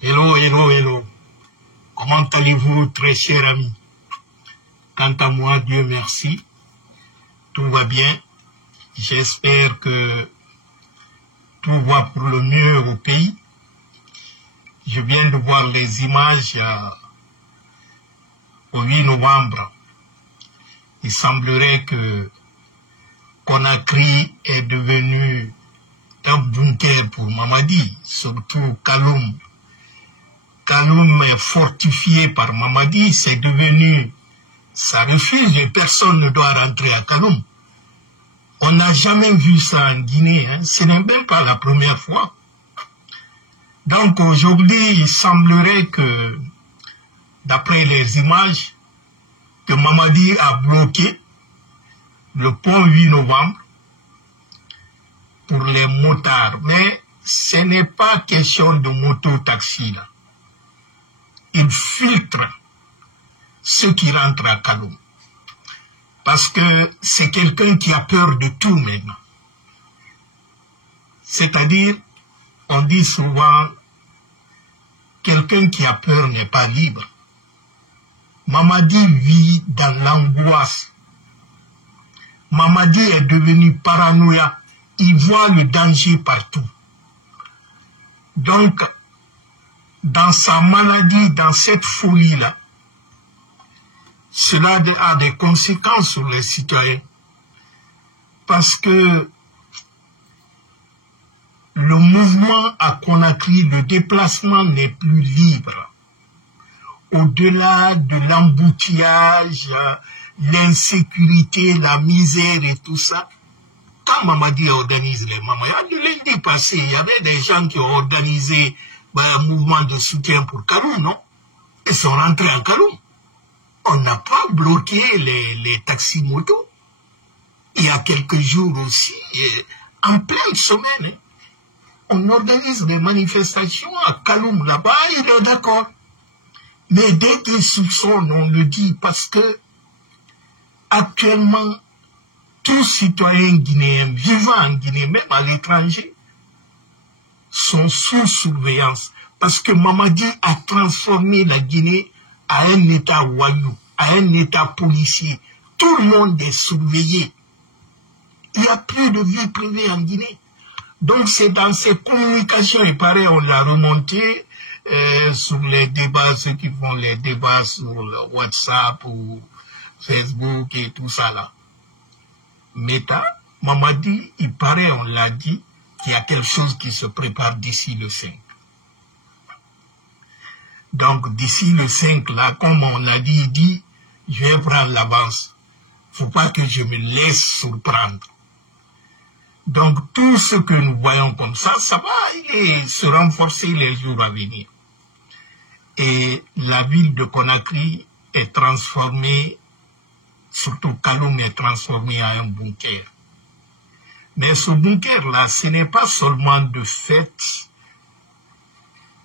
Hello, hello, hello. Comment allez-vous, très cher ami? Quant à moi, Dieu merci, tout va bien. J'espère que tout va pour le mieux au pays. Je viens de voir les images au 8 novembre. Il semblerait que Conakry est devenu un bunker pour Mamadi, surtout Kaloum. Kaloum est fortifié par Mamadi, c'est devenu sa refuge et personne ne doit rentrer à Kaloum. On n'a jamais vu ça en Guinée, hein. Ce n'est même pas la première fois. Donc aujourd'hui, il semblerait que, d'après les images, que Mamadi a bloqué le pont 8 novembre pour les motards. Mais ce n'est pas question de moto-taxi là. Il filtre ceux qui rentrent à Kaloum. Parce que c'est quelqu'un qui a peur de tout maintenant. C'est-à-dire, on dit souvent, quelqu'un qui a peur n'est pas libre. Mamadi vit dans l'angoisse. Mamadi est devenu paranoïa. Il voit le danger partout. Donc, dans sa maladie, dans cette folie-là, cela a des conséquences sur les citoyens. Parce que le mouvement à Conakry, le déplacement n'est plus libre. Au-delà de l'embouteillage, l'insécurité, la misère et tout ça, quand Mamadi organise les Mamadi, le lundi passé, il y avait des gens qui ont organisé un mouvement de soutien pour Kaloum, non? Ils sont rentrés en Kaloum. On n'a pas bloqué les taxis-motos. Il y a quelques jours aussi, en pleine semaine, on organise des manifestations à Kaloum, là-bas, il est d'accord. Mais dès qu'ils soupçonnent, on le dit, parce que actuellement, tous citoyens guinéens vivant en Guinée, même à l'étranger, sont sous surveillance. Parce que Mamadi a transformé la Guinée à un État voyou, à un État policier. Tout le monde est surveillé. Il n'y a plus de vie privée en Guinée. Donc c'est dans ces communications, et pareil, on l'a remonté sur les débats, ceux qui font les débats sur le WhatsApp ou Facebook et tout ça là. Meta, Mamadi, il paraît, on l'a dit, qu'il y a quelque chose qui se prépare d'ici le 5. Donc d'ici le 5 là, comme on l'a dit, il dit, je vais prendre l'avance. Faut pas que je me laisse surprendre. Donc tout ce que nous voyons comme ça, ça va se renforcer les jours à venir. Et la ville de Conakry est transformée, surtout Kaloum est transformé en un bunker. Mais ce bunker-là, ce n'est pas seulement de fait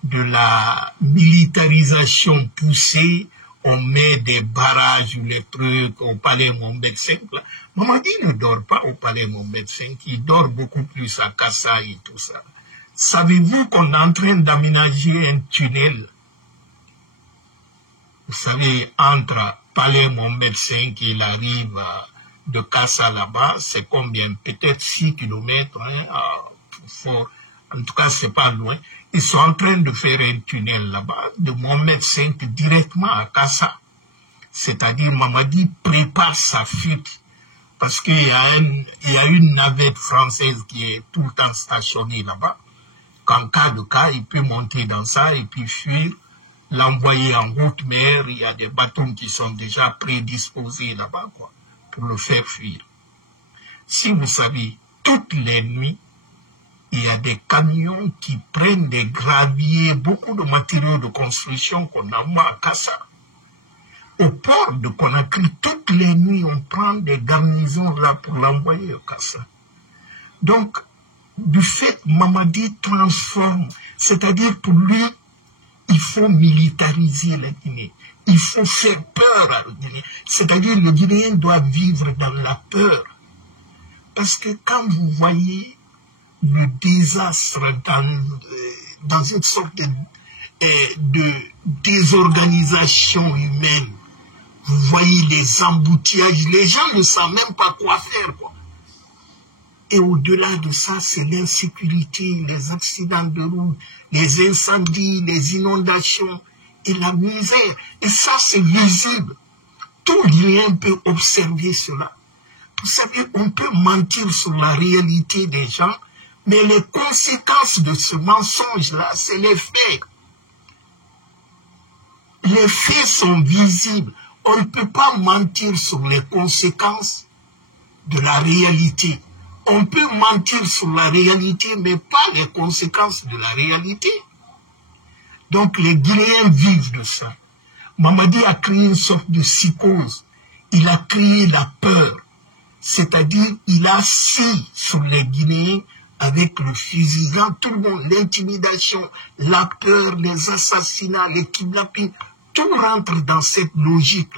de la militarisation poussée, on met des barrages ou les trucs au palais Mohamed V. Mamadi ne dort pas au palais Mohamed V, il dort beaucoup plus à Kassa et tout ça. Savez-vous qu'on est en train d'aménager un tunnel? Vous savez, entre palais Mohamed V et la rive de Kassa là-bas, c'est combien? Peut-être 6 kilomètres, hein, en tout cas, c'est pas loin. Ils sont en train de faire un tunnel là-bas, de Mohamed V directement à Kassa. C'est-à-dire, Mamadi prépare sa fuite. Parce qu'il y a une navette française qui est tout le temps stationnée là-bas. Qu'en cas de cas, il peut monter dans ça et puis fuir, l'envoyer en haute mer. Il y a des bateaux qui sont déjà prédisposés là-bas, quoi, pour le faire fuir. Si vous savez, toutes les nuits, il y a des camions qui prennent des graviers, beaucoup de matériaux de construction qu'on envoie à Kassa. Au port de Conakry, toutes les nuits, on prend des garnisons là pour l'envoyer au Kassa. Donc, du fait, Mamadi transforme, c'est-à-dire pour lui, il faut militariser la Guinée. Il faut faire peur à la Guinée. C'est-à-dire le Guinéen doit vivre dans la peur. Parce que quand vous voyez le désastre dans une sorte de désorganisation humaine. Vous voyez les embouteillages, les gens ne savent même pas quoi faire, quoi. Et au-delà de ça, c'est l'insécurité, les accidents de route, les incendies, les inondations et la misère. Et ça, c'est visible. Tout lien peut observer cela. Vous savez, on peut mentir sur la réalité des gens, mais les conséquences de ce mensonge-là, c'est les faits. Les faits sont visibles. On ne peut pas mentir sur les conséquences de la réalité. On peut mentir sur la réalité, mais pas les conséquences de la réalité. Donc les Guinéens vivent de ça. Mamadi a créé une sorte de psychose. Il a créé la peur. C'est-à-dire, il a assis sur les Guinéens avec le fusillant, tout le monde, l'intimidation, la peur, les assassinats, les kidnappings, tout rentre dans cette logique.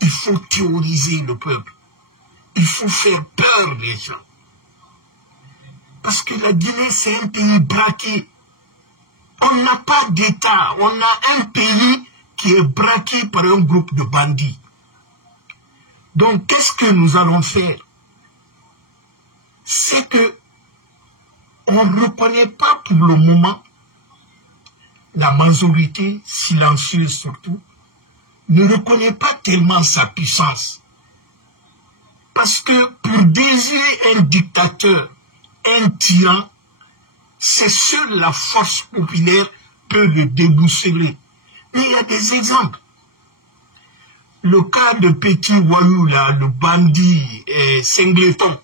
Il faut théoriser le peuple. Il faut faire peur les gens. Parce que la Guinée, c'est un pays braqué. On n'a pas d'État. On a un pays qui est braqué par un groupe de bandits. Donc, qu'est-ce que nous allons faire? C'est que on ne reconnaît pas pour le moment, la majorité, silencieuse surtout, ne reconnaît pas tellement sa puissance. Parce que pour désirer un dictateur, un tyran, c'est seule la force populaire peut le déboussoler. Mais il y a des exemples. Le cas de Petit Wayou, là, le bandit Singleton.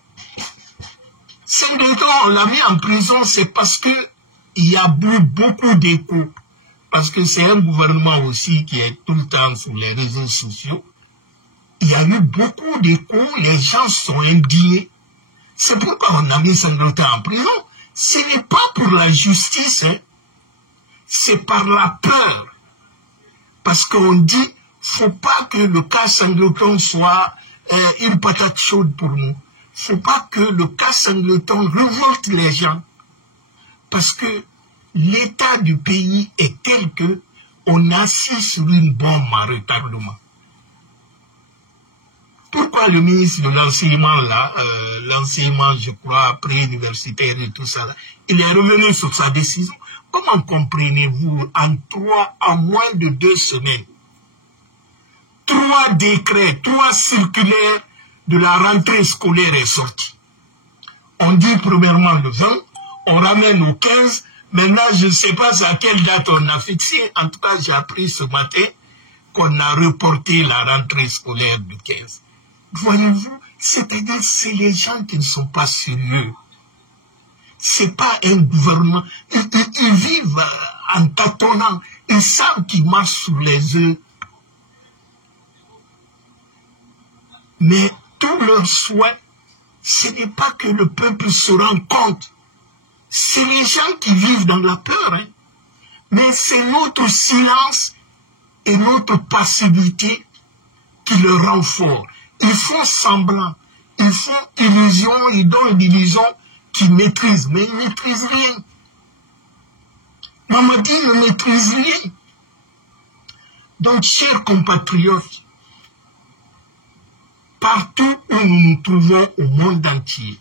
Singleton, on l'a mis en prison, c'est parce que il y a eu beaucoup d'échos. Parce que c'est un gouvernement aussi qui est tout le temps sur les réseaux sociaux. Il y a eu beaucoup d'échos, les gens sont indignés. C'est pourquoi on a mis Singleton en prison. Ce n'est pas pour la justice, hein. C'est par la peur. Parce qu'on dit, faut pas que le cas Singleton soit une patate chaude pour nous. Faut pas que le cas Singleton révolte les gens. Parce que l'état du pays est tel que on assis sur une bombe à retardement. Pourquoi le ministre de l'enseignement là, l'enseignement, je crois, préuniversitaire et tout ça, là, il est revenu sur sa décision? Comment comprenez-vous en moins de 2 semaines, 3 décrets, 3 circulaires de la rentrée scolaire est sorti? On dit premièrement le 20, on ramène au 15, maintenant je ne sais pas à quelle date on a fixé, en tout cas j'ai appris ce matin qu'on a reporté la rentrée scolaire du 15. Voyez-vous, c'est-à-dire c'est les gens qui ne sont pas sérieux. C'est pas un gouvernement. Ils vivent en tâtonnant. Ils savent qu'ils marchent sur les œufs. Mais tout leur souhait, ce n'est pas que le peuple se rende compte. C'est les gens qui vivent dans la peur. Hein. Mais c'est notre silence et notre passivité qui le rend fort. Ils font semblant. Ils font illusion, ils donnent l'illusion qu'ils maîtrisent, mais ils ne maîtrisent rien. Mamadi ne maîtrise rien. Donc, chers compatriotes, partout où nous nous trouvons au monde entier,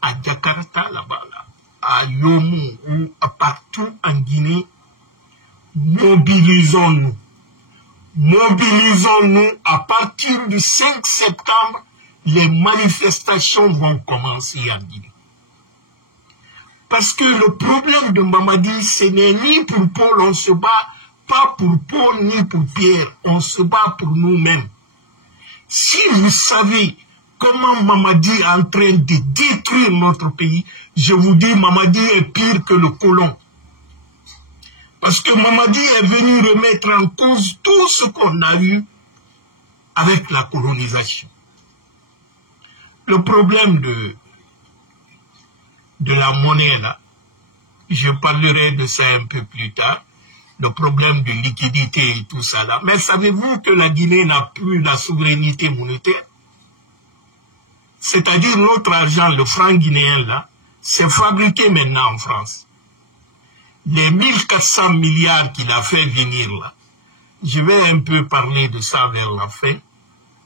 à Jakarta, là-bas, à Yomo ou partout en Guinée, mobilisons-nous. Mobilisons-nous. À partir du 5 septembre, les manifestations vont commencer en Guinée. Parce que le problème de Mamadi, ce n'est ni pour Paul, on se bat pas pour Paul ni pour Pierre, on se bat pour nous-mêmes. Si vous savez comment Mamadi est en train de détruire notre pays, je vous dis, Mamadi est pire que le colon. Parce que Mamadi est venu remettre en cause tout ce qu'on a eu avec la colonisation. Le problème de la monnaie, là, je parlerai de ça un peu plus tard, le problème de liquidité et tout ça là. Mais savez-vous que la Guinée n'a plus la souveraineté monétaire? C'est-à-dire notre argent, le franc guinéen là, c'est fabriqué maintenant en France. les 1400 milliards qu'il a fait venir là, je vais un peu parler de ça vers la fin,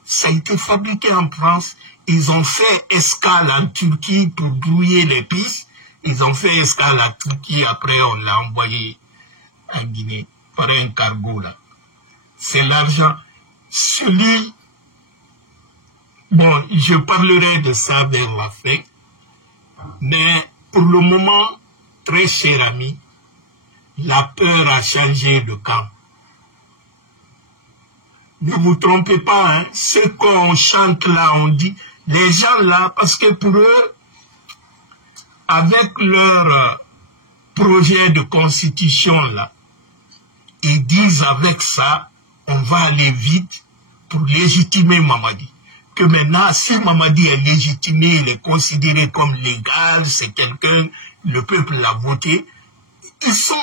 ça a été fabriqué en France. Ils ont fait escale en Turquie pour brouiller les pistes. Ils ont fait escale à Turquie, après on l'a envoyé en Guinée par un cargo là. C'est l'argent. Celui, bon, je parlerai de ça vers la fin, mais pour le moment, très cher ami, la peur a changé de camp. Ne vous trompez pas, hein, ce qu'on chante là, on dit, les gens là, parce que pour eux, avec leur projet de constitution là, ils disent avec ça, on va aller vite pour légitimer Mamadi. Que maintenant, si Mamadi est légitimé, il est considéré comme légal, c'est quelqu'un, le peuple l'a voté, ils sont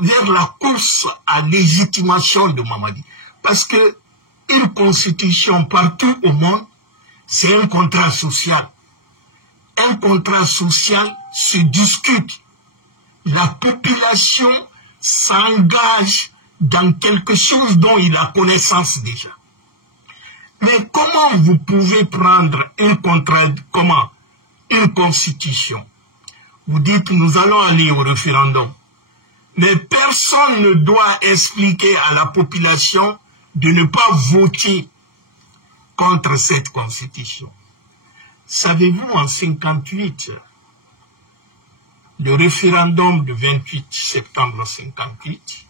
vers la course à légitimation de Mamadi. Parce que une constitution partout au monde, c'est un contrat social. Un contrat social se discute. La population s'engage dans quelque chose dont il a connaissance déjà. Mais comment vous pouvez prendre un contrat, comment? Une constitution. Vous dites, nous allons aller au référendum. Mais personne ne doit expliquer à la population de ne pas voter contre cette constitution. Savez-vous, en 58, le référendum du 28 septembre 58,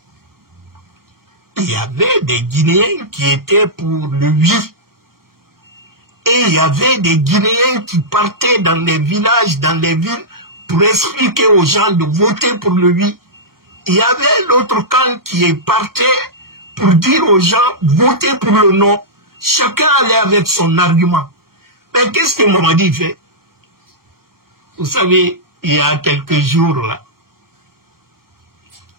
il y avait des Guinéens qui étaient pour le oui. Et il y avait des Guinéens qui partaient dans les villages, dans les villes, pour expliquer aux gens de voter pour le oui. Il y avait l'autre camp qui partait pour dire aux gens, votez pour le non. Chacun allait avec son argument. Mais qu'est-ce que Mamadi fait? Vous savez, il y a quelques jours là,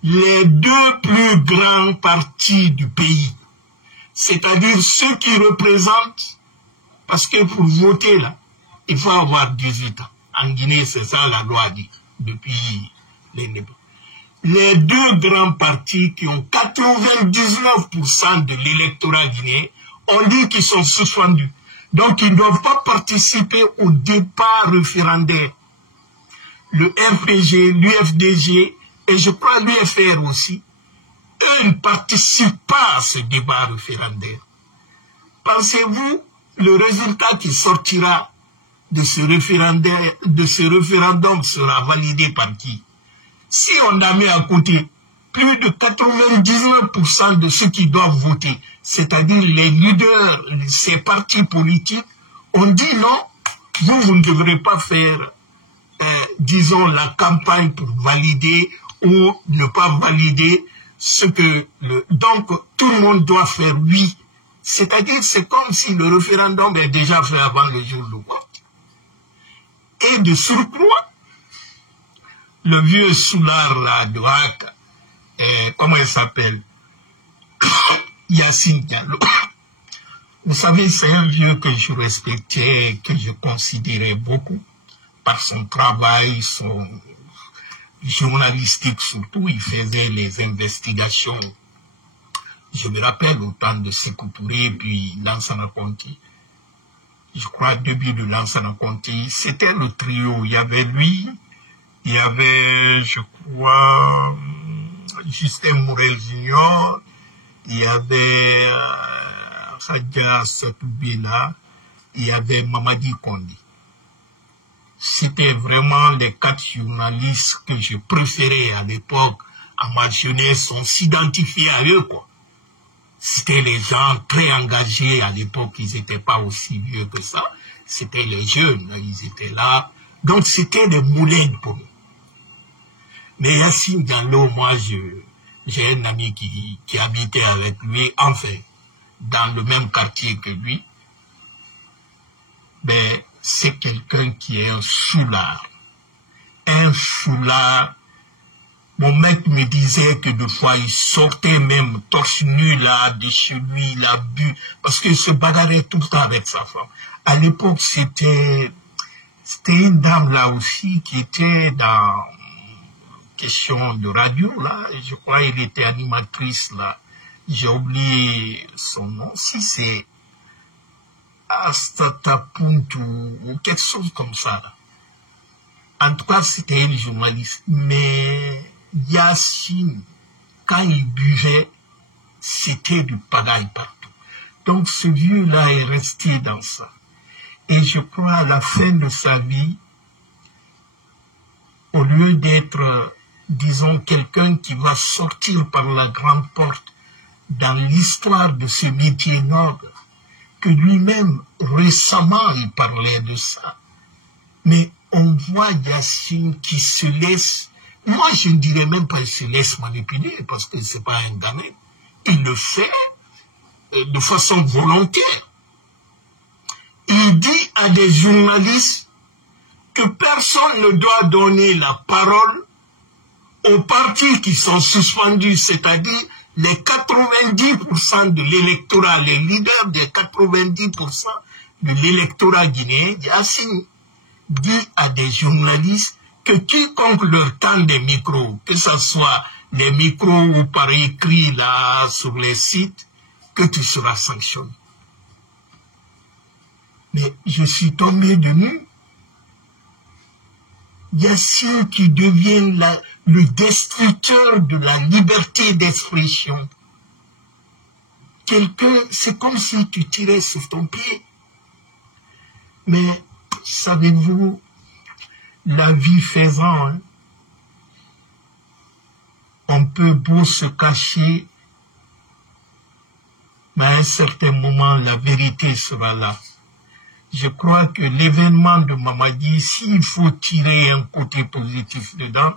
les deux plus grands partis du pays, c'est-à-dire ceux qui représentent, parce que pour voter là, il faut avoir 18 ans. En Guinée, c'est ça la loi dit, depuis les deux grands partis qui ont 99% de l'électorat guinéen ont dit qu'ils sont suspendus. Donc, ils ne doivent pas participer au départ référendaire. Le RPG, l'UFDG, et je crois l'UFR aussi, eux ne participent pas à ce débat référendaire. Pensez-vous, le résultat qui sortira de ce référendum sera validé par qui? Si on a mis à côté plus de 99% de ceux qui doivent voter, c'est-à-dire les leaders, ces partis politiques, on dit non, vous ne devrez pas faire, disons, la campagne pour valider ou ne pas valider ce que... Donc, tout le monde doit faire oui. C'est-à-dire, c'est comme si le référendum est déjà fait avant le jour de vote. Et de surcroît, le vieux soulard là, de Haka, comment il s'appelle? Yassine Diallo. Vous savez, c'est un vieux que je respectais, que je considérais beaucoup, par son travail, son journalistique surtout. Il faisait les investigations. Je me rappelle au temps de Sékou Touré, puis Lansana Conté. Je crois, début de Lansana Conté, c'était le trio. Il y avait lui, il y avait, je crois, Justin Morel Junior, il y avait Khadja Satoubila, il y avait Mamadi Kondi. C'était vraiment les 4 journalistes que je préférais à l'époque. À ma jeunesse, on s'identifiait à eux, quoi. C'était les gens très engagés à l'époque, ils n'étaient pas aussi vieux que ça. C'était les jeunes, ils étaient là. Donc c'était des moulins pour nous. Mais Yassine Diallo, moi, j'ai un ami qui habitait avec lui, enfin, dans le même quartier que lui. Ben, c'est quelqu'un qui est un soulard. Un soulard. Mon mec me disait que des fois, il sortait même torse nu là, de chez lui, il a bu, parce qu'il se bagarrait tout le temps avec sa femme. À l'époque, c'était une dame là aussi qui était dans, question de radio, là, je crois qu'elle était animatrice, là, j'ai oublié son nom, si c'est Astatapuntu ou quelque chose comme ça, là. En tout cas, c'était une journaliste. Mais Yassine, quand il buvait, c'était du pagaille partout. Donc ce vieux-là est resté dans ça. Et je crois à la fin de sa vie, au lieu d'être, disons, quelqu'un qui va sortir par la grande porte dans l'histoire de ce métier noble, que lui-même, récemment, il parlait de ça. Mais on voit Yassine qui se laisse, moi je ne dirais même pas qu'il se laisse manipuler, parce que ce n'est pas un gamin. Il le fait de façon volontaire. Il dit à des journalistes que personne ne doit donner la parole aux partis qui sont suspendus, c'est-à-dire les 90% de l'électorat, les leaders des 90% de l'électorat guinéen. Yassine dit à des journalistes que quiconque leur tend des micros, que ce soit les micros ou par écrit là sur les sites, que tu seras sanctionné. Mais je suis tombé de nu. Yassine qui devient le destructeur de la liberté d'expression. Quelqu'un, c'est comme si tu tirais sur ton pied. Mais savez-vous, la vie faisant, hein, on peut beau se cacher, mais à un certain moment, la vérité sera là. Je crois que l'événement de Mamadi, s'il faut tirer un côté positif dedans,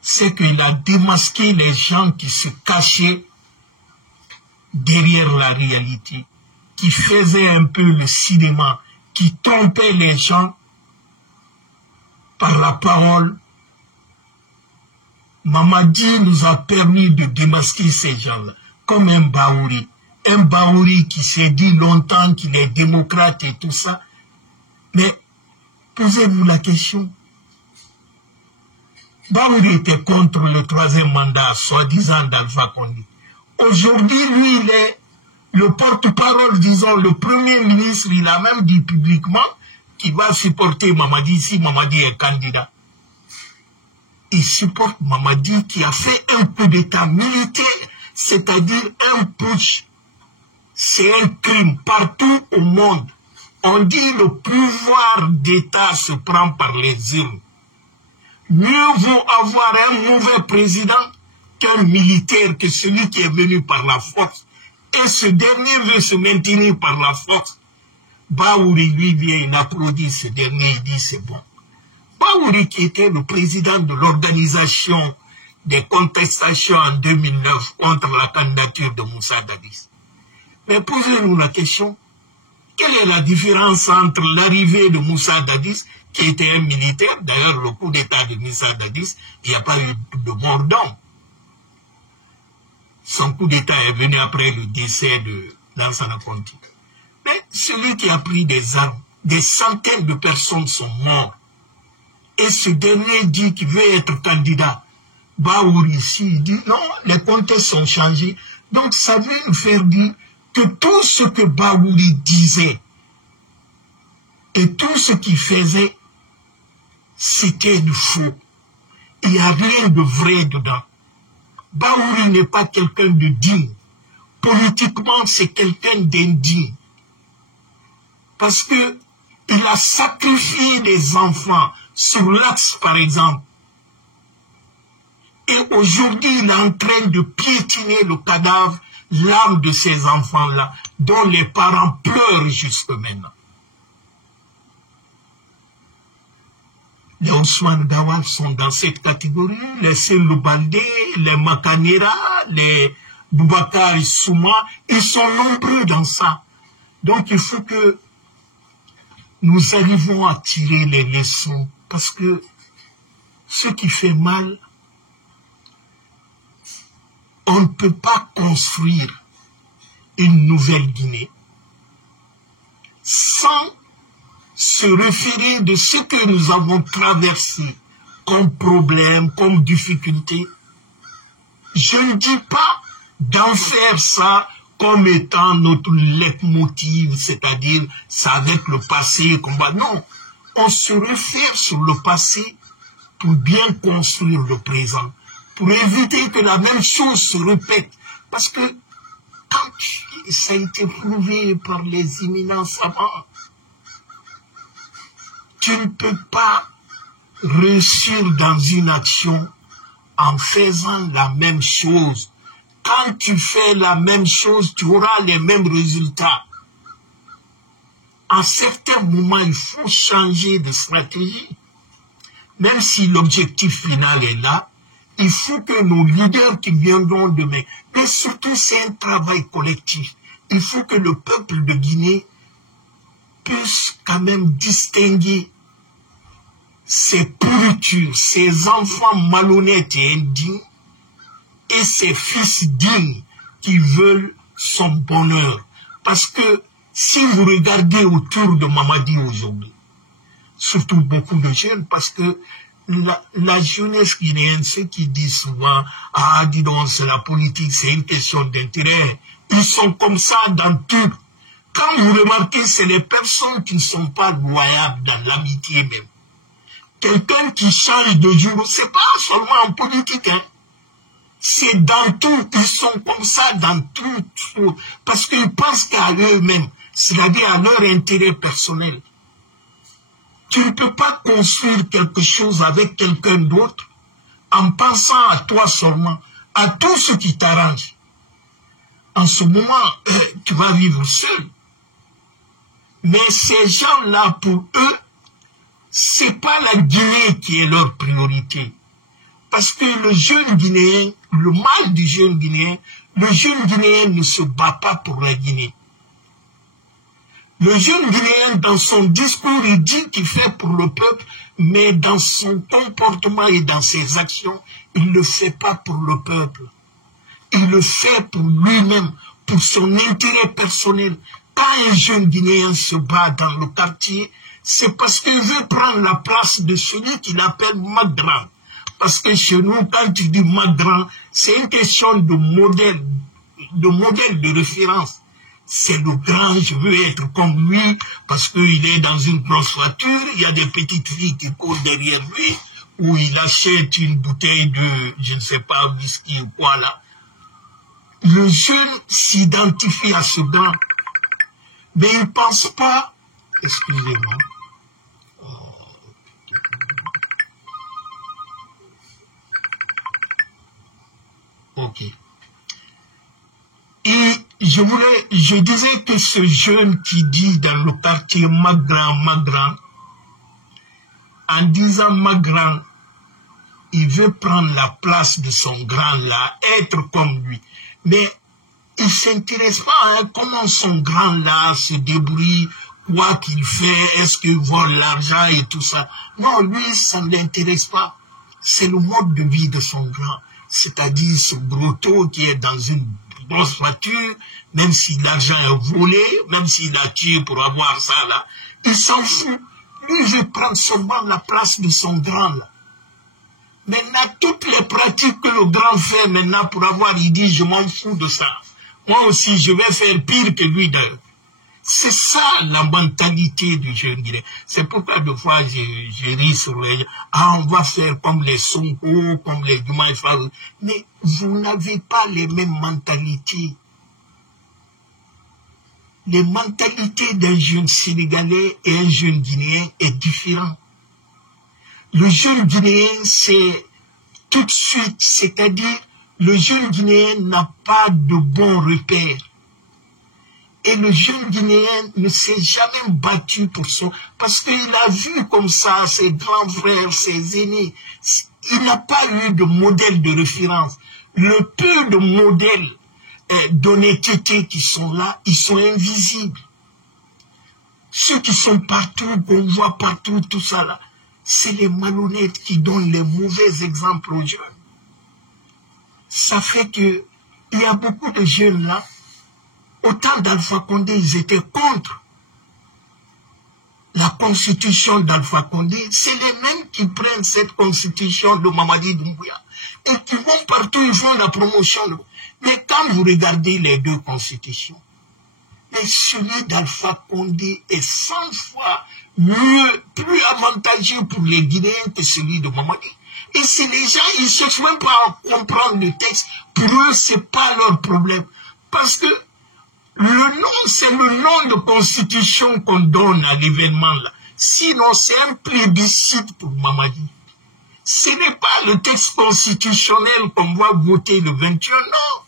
c'est qu'il a démasqué les gens qui se cachaient derrière la réalité, qui faisaient un peu le cinéma, qui trompaient les gens par la parole. Mamadi nous a permis de démasquer ces gens-là, comme un Baouri. Un Baouri qui s'est dit longtemps qu'il est démocrate et tout ça. Mais posez-vous la question. Baouri était contre le troisième mandat, soi-disant d'Alpha Condé. Aujourd'hui, lui, il est le porte-parole, disons, le premier ministre. Il a même dit publiquement qu'il va supporter Mamadi si Mamadi est candidat. Il supporte Mamadi qui a fait un coup d'État militaire, c'est-à-dire un putsch. C'est un crime partout au monde. On dit le pouvoir d'État se prend par les urnes. Mieux vaut avoir un mauvais président qu'un militaire, que celui qui est venu par la force. Et ce dernier veut se maintenir par la force. Baouri, lui, vient, il applaudit ce dernier, il dit c'est bon. Baouri, qui était le président de l'organisation des contestations en 2009 contre la candidature de Moussa Dadis. Mais posez-nous la question, quelle est la différence entre l'arrivée de Moussa Dadis, qui était un militaire, d'ailleurs le coup d'État de Moussa Dadis, il n'y a pas eu de mort d'homme. Son coup d'État est venu après le décès de Lansana Conté. Mais celui qui a pris des armes, des centaines de personnes sont mortes. Et ce dernier dit qu'il veut être candidat. Baouri ici, il dit non, les comptes sont changés. Donc ça veut nous faire dire que tout ce que Baouri disait et tout ce qu'il faisait, c'était du faux. Il n'y a rien de vrai dedans. Baouri n'est pas quelqu'un de digne. Politiquement, c'est quelqu'un d'indigne. Parce que il a sacrifié des enfants sur l'axe, par exemple. Et aujourd'hui, il est en train de piétiner le cadavre, l'âme de ces enfants-là, dont les parents pleurent jusque maintenant. Les Ousmane Gawal sont dans cette catégorie, les Selou Baldé, les Makanera, les Boubacar Souma, ils sont nombreux dans ça. Donc il faut que nous arrivons à tirer les leçons, parce que ce qui fait mal, on ne peut pas construire une nouvelle Guinée sans se référer de ce que nous avons traversé comme problème, comme difficulté. Je ne dis pas d'en faire ça comme étant notre leitmotiv, c'est-à-dire c'est avec le passé qu'on va... Non, on se réfère sur le passé pour bien construire le présent, pour éviter que la même chose se répète. Parce que quand ça a été prouvé par les éminents savants, tu ne peux pas réussir dans une action en faisant la même chose. Quand tu fais la même chose, tu auras les mêmes résultats. À certains moments, il faut changer de stratégie. Même si l'objectif final est là, il faut que nos leaders qui viendront demain, mais surtout c'est un travail collectif. Il faut que le peuple de Guinée puisse quand même distinguer ces pourritures, ces enfants malhonnêtes et indignes, et ces fils dignes qui veulent son bonheur. Parce que si vous regardez autour de Mamadi aujourd'hui, surtout beaucoup de jeunes, parce que la jeunesse guinéenne, ceux qui disent souvent, ah, dis donc, c'est la politique, c'est une question d'intérêt. Ils sont comme ça dans tout. Quand vous remarquez, c'est les personnes qui ne sont pas loyables dans l'amitié même. Quelqu'un qui change de jour, c'est pas seulement en politique, hein. C'est dans tout. Ils sont comme ça dans tout. Parce qu'ils pensent qu'à eux-mêmes, c'est-à-dire à leur intérêt personnel. Tu ne peux pas construire quelque chose avec quelqu'un d'autre en pensant à toi seulement, à tout ce qui t'arrange. En ce moment, tu vas vivre seul. Mais ces gens-là, pour eux, c'est pas la Guinée qui est leur priorité. Parce que le jeune Guinéen, le mal du jeune Guinéen, le jeune Guinéen ne se bat pas pour la Guinée. Le jeune Guinéen, dans son discours, il dit qu'il fait pour le peuple, mais dans son comportement et dans ses actions, il ne le fait pas pour le peuple. Il le fait pour lui-même, pour son intérêt personnel. Quand un jeune Guinéen se bat dans le quartier, c'est parce qu'il veut prendre la place de celui qu'il appelle Magran. Parce que chez nous, quand tu dis Magran, c'est une question de modèle de référence. C'est le grand, je veux être comme lui, parce qu'il est dans une grosse voiture, il y a des petites filles qui courent derrière lui, ou il achète une bouteille de, je ne sais pas, whisky ou quoi là. Le jeune s'identifie à ce grand, mais il ne pense pas, excusez-moi, ok. Et je disais que ce jeune qui dit dans le quartier Magran, en disant Magran, il veut prendre la place de son grand là, être comme lui. Mais il ne s'intéresse pas à comment son grand là se débrouille, quoi qu'il fait, est-ce qu'il vole l'argent et tout ça. Non, lui, ça ne l'intéresse pas. C'est le mode de vie de son grand. C'est-à-dire ce brotto qui est dans une grosse voiture, même si l'argent est volé, même s'il a tué pour avoir ça là, il s'en fout. Lui, il veut prendre seulement la place de son grand là. Maintenant, toutes les pratiques que le grand fait maintenant pour avoir, il dit, je m'en fous de ça. Moi aussi, je vais faire pire que lui d'ailleurs. C'est ça la mentalité du jeune Guinéen. C'est pourquoi des fois je ris sur les gens. Ah, on va faire comme les Sonko, comme les Diomaye Faye. Mais vous n'avez pas les mêmes mentalités. Les mentalités d'un jeune Sénégalais et un jeune Guinéen est différent. Le jeune Guinéen, c'est tout de suite, c'est-à-dire le jeune Guinéen n'a pas de bons repères. Et le jeune Guinéen ne s'est jamais battu pour ça, parce qu'il a vu comme ça ses grands frères, ses aînés. Il n'a pas eu de modèle de référence. Le peu de modèles d'honnêteté qui sont là, ils sont invisibles. Ceux qui sont partout, qu'on voit partout, tout ça là, c'est les malhonnêtes qui donnent les mauvais exemples aux jeunes. Ça fait que il y a beaucoup de jeunes là. Au temps d'Alpha Condé, ils étaient contre la constitution d'Alpha Condé, c'est les mêmes qui prennent cette constitution de Mamadi Doumbouya et qui vont partout, ils font la promotion. Mais quand vous regardez les deux constitutions, celui d'Alpha Condé est 100 fois mieux, plus avantageux pour les Guinéens que celui de Mamadi. Et si les gens, ils ne cherchent même pas à comprendre le texte, pour eux, ce n'est pas leur problème. Parce que le nom, c'est le nom de constitution qu'on donne à l'événement là. Sinon, c'est un plébiscite pour Mamadi. Ce n'est pas le texte constitutionnel qu'on va voter le 21, non.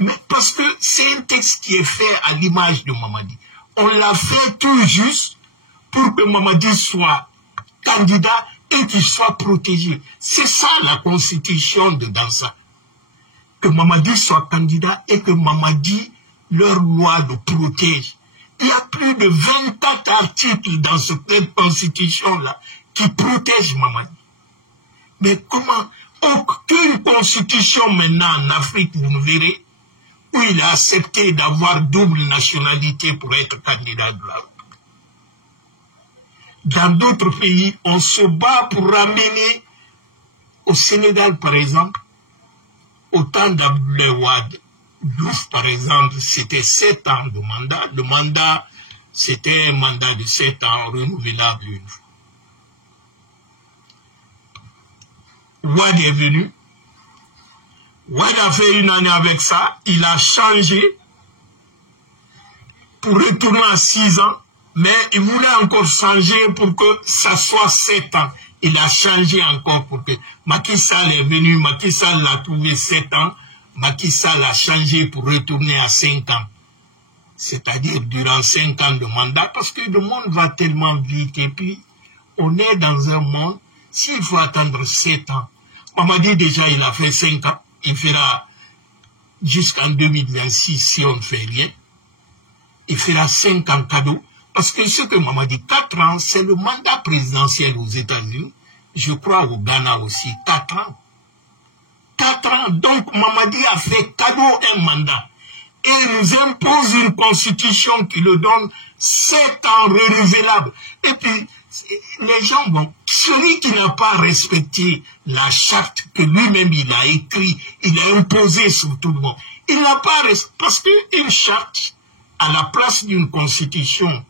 Mais parce que c'est un texte qui est fait à l'image de Mamadi. On l'a fait tout juste pour que Mamadi soit candidat et qu'il soit protégé. C'est ça la constitution de Dansa. Que Mamadi soit candidat et que Mamadi, leur loi le protège. Il y a plus de 24 articles dans cette constitution-là qui protègent Mamadi. Mais comment? Aucune constitution maintenant en Afrique, vous me verrez, où il a accepté d'avoir double nationalité pour être candidat de la République. Dans d'autres pays, on se bat pour ramener au Sénégal, par exemple, au temps d'Abdoulaye Wade. Diouf, par exemple, c'était 7 ans de mandat. Le mandat, c'était un mandat de 7 ans renouvelable une fois. Wade est venu. Wade a fait une année avec ça. Il a changé pour retourner à 6 ans. Mais il voulait encore changer pour que ça soit 7 ans. Il a changé encore pour que Macky Sall est venu. Macky Sall l'a trouvé 7 ans. Macky Sall a changé pour retourner à 5 ans. C'est-à-dire durant 5 ans de mandat. Parce que le monde va tellement vite. Et puis, on est dans un monde, s'il faut attendre 7 ans. Mamadi déjà, il a fait 5 ans. Il fera jusqu'en 2026 si on ne fait rien. Il fera 5 ans cadeau. Parce que ce que Mamadi, 4 ans, c'est le mandat présidentiel aux États-Unis. Je crois au Ghana aussi, 4 ans. 4 ans. Donc Mamadi a fait cadeau un mandat. Et il nous impose une constitution qui le donne 7 ans renouvelables. Et puis, les gens, bon, celui qui n'a pas respecté la charte que lui-même il a écrit, il a imposé sur tout le monde. Il n'a pas respecté, parce qu'une charte, à la place d'une constitution,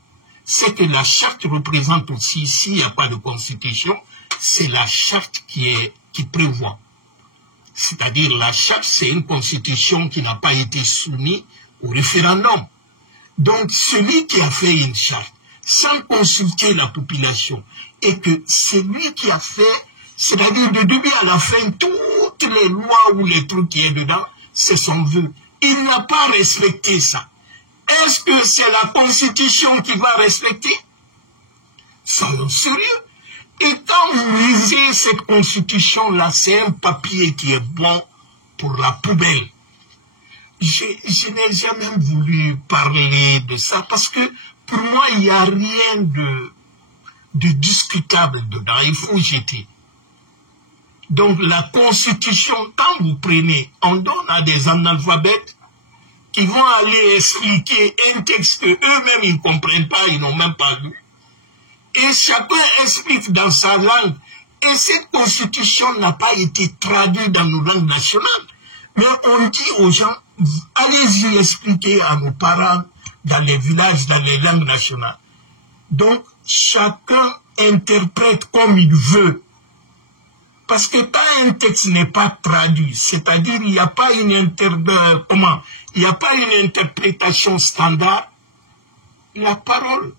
c'est que la charte représente aussi, s'il n'y a pas de constitution, c'est la charte qui prévoit. C'est-à-dire la charte, c'est une constitution qui n'a pas été soumise au référendum. Donc celui qui a fait une charte, sans consulter la population, et que c'est lui qui a fait, c'est-à-dire de début à la fin, toutes les lois ou les trucs qui est dedans, c'est son vœu. Il n'a pas respecté ça. Est-ce que c'est la Constitution qui va respecter? Soyons sérieux. Et quand vous lisez cette Constitution-là, c'est un papier qui est bon pour la poubelle. Je n'ai jamais voulu parler de ça parce que pour moi, il n'y a rien de discutable dedans. Il faut jeter. Donc la Constitution, quand vous prenez, on donne à des analphabètes qui vont aller expliquer un texte qu'eux-mêmes ils ne comprennent pas, ils n'ont même pas lu. Et chacun explique dans sa langue. Et cette constitution n'a pas été traduite dans nos langues nationales. Mais on dit aux gens, allez-y expliquer à nos parents dans les villages, dans les langues nationales. Donc, chacun interprète comme il veut. Parce que quand un texte n'est pas traduit, c'est-à-dire il n'y a pas une interprétation standard, la parole,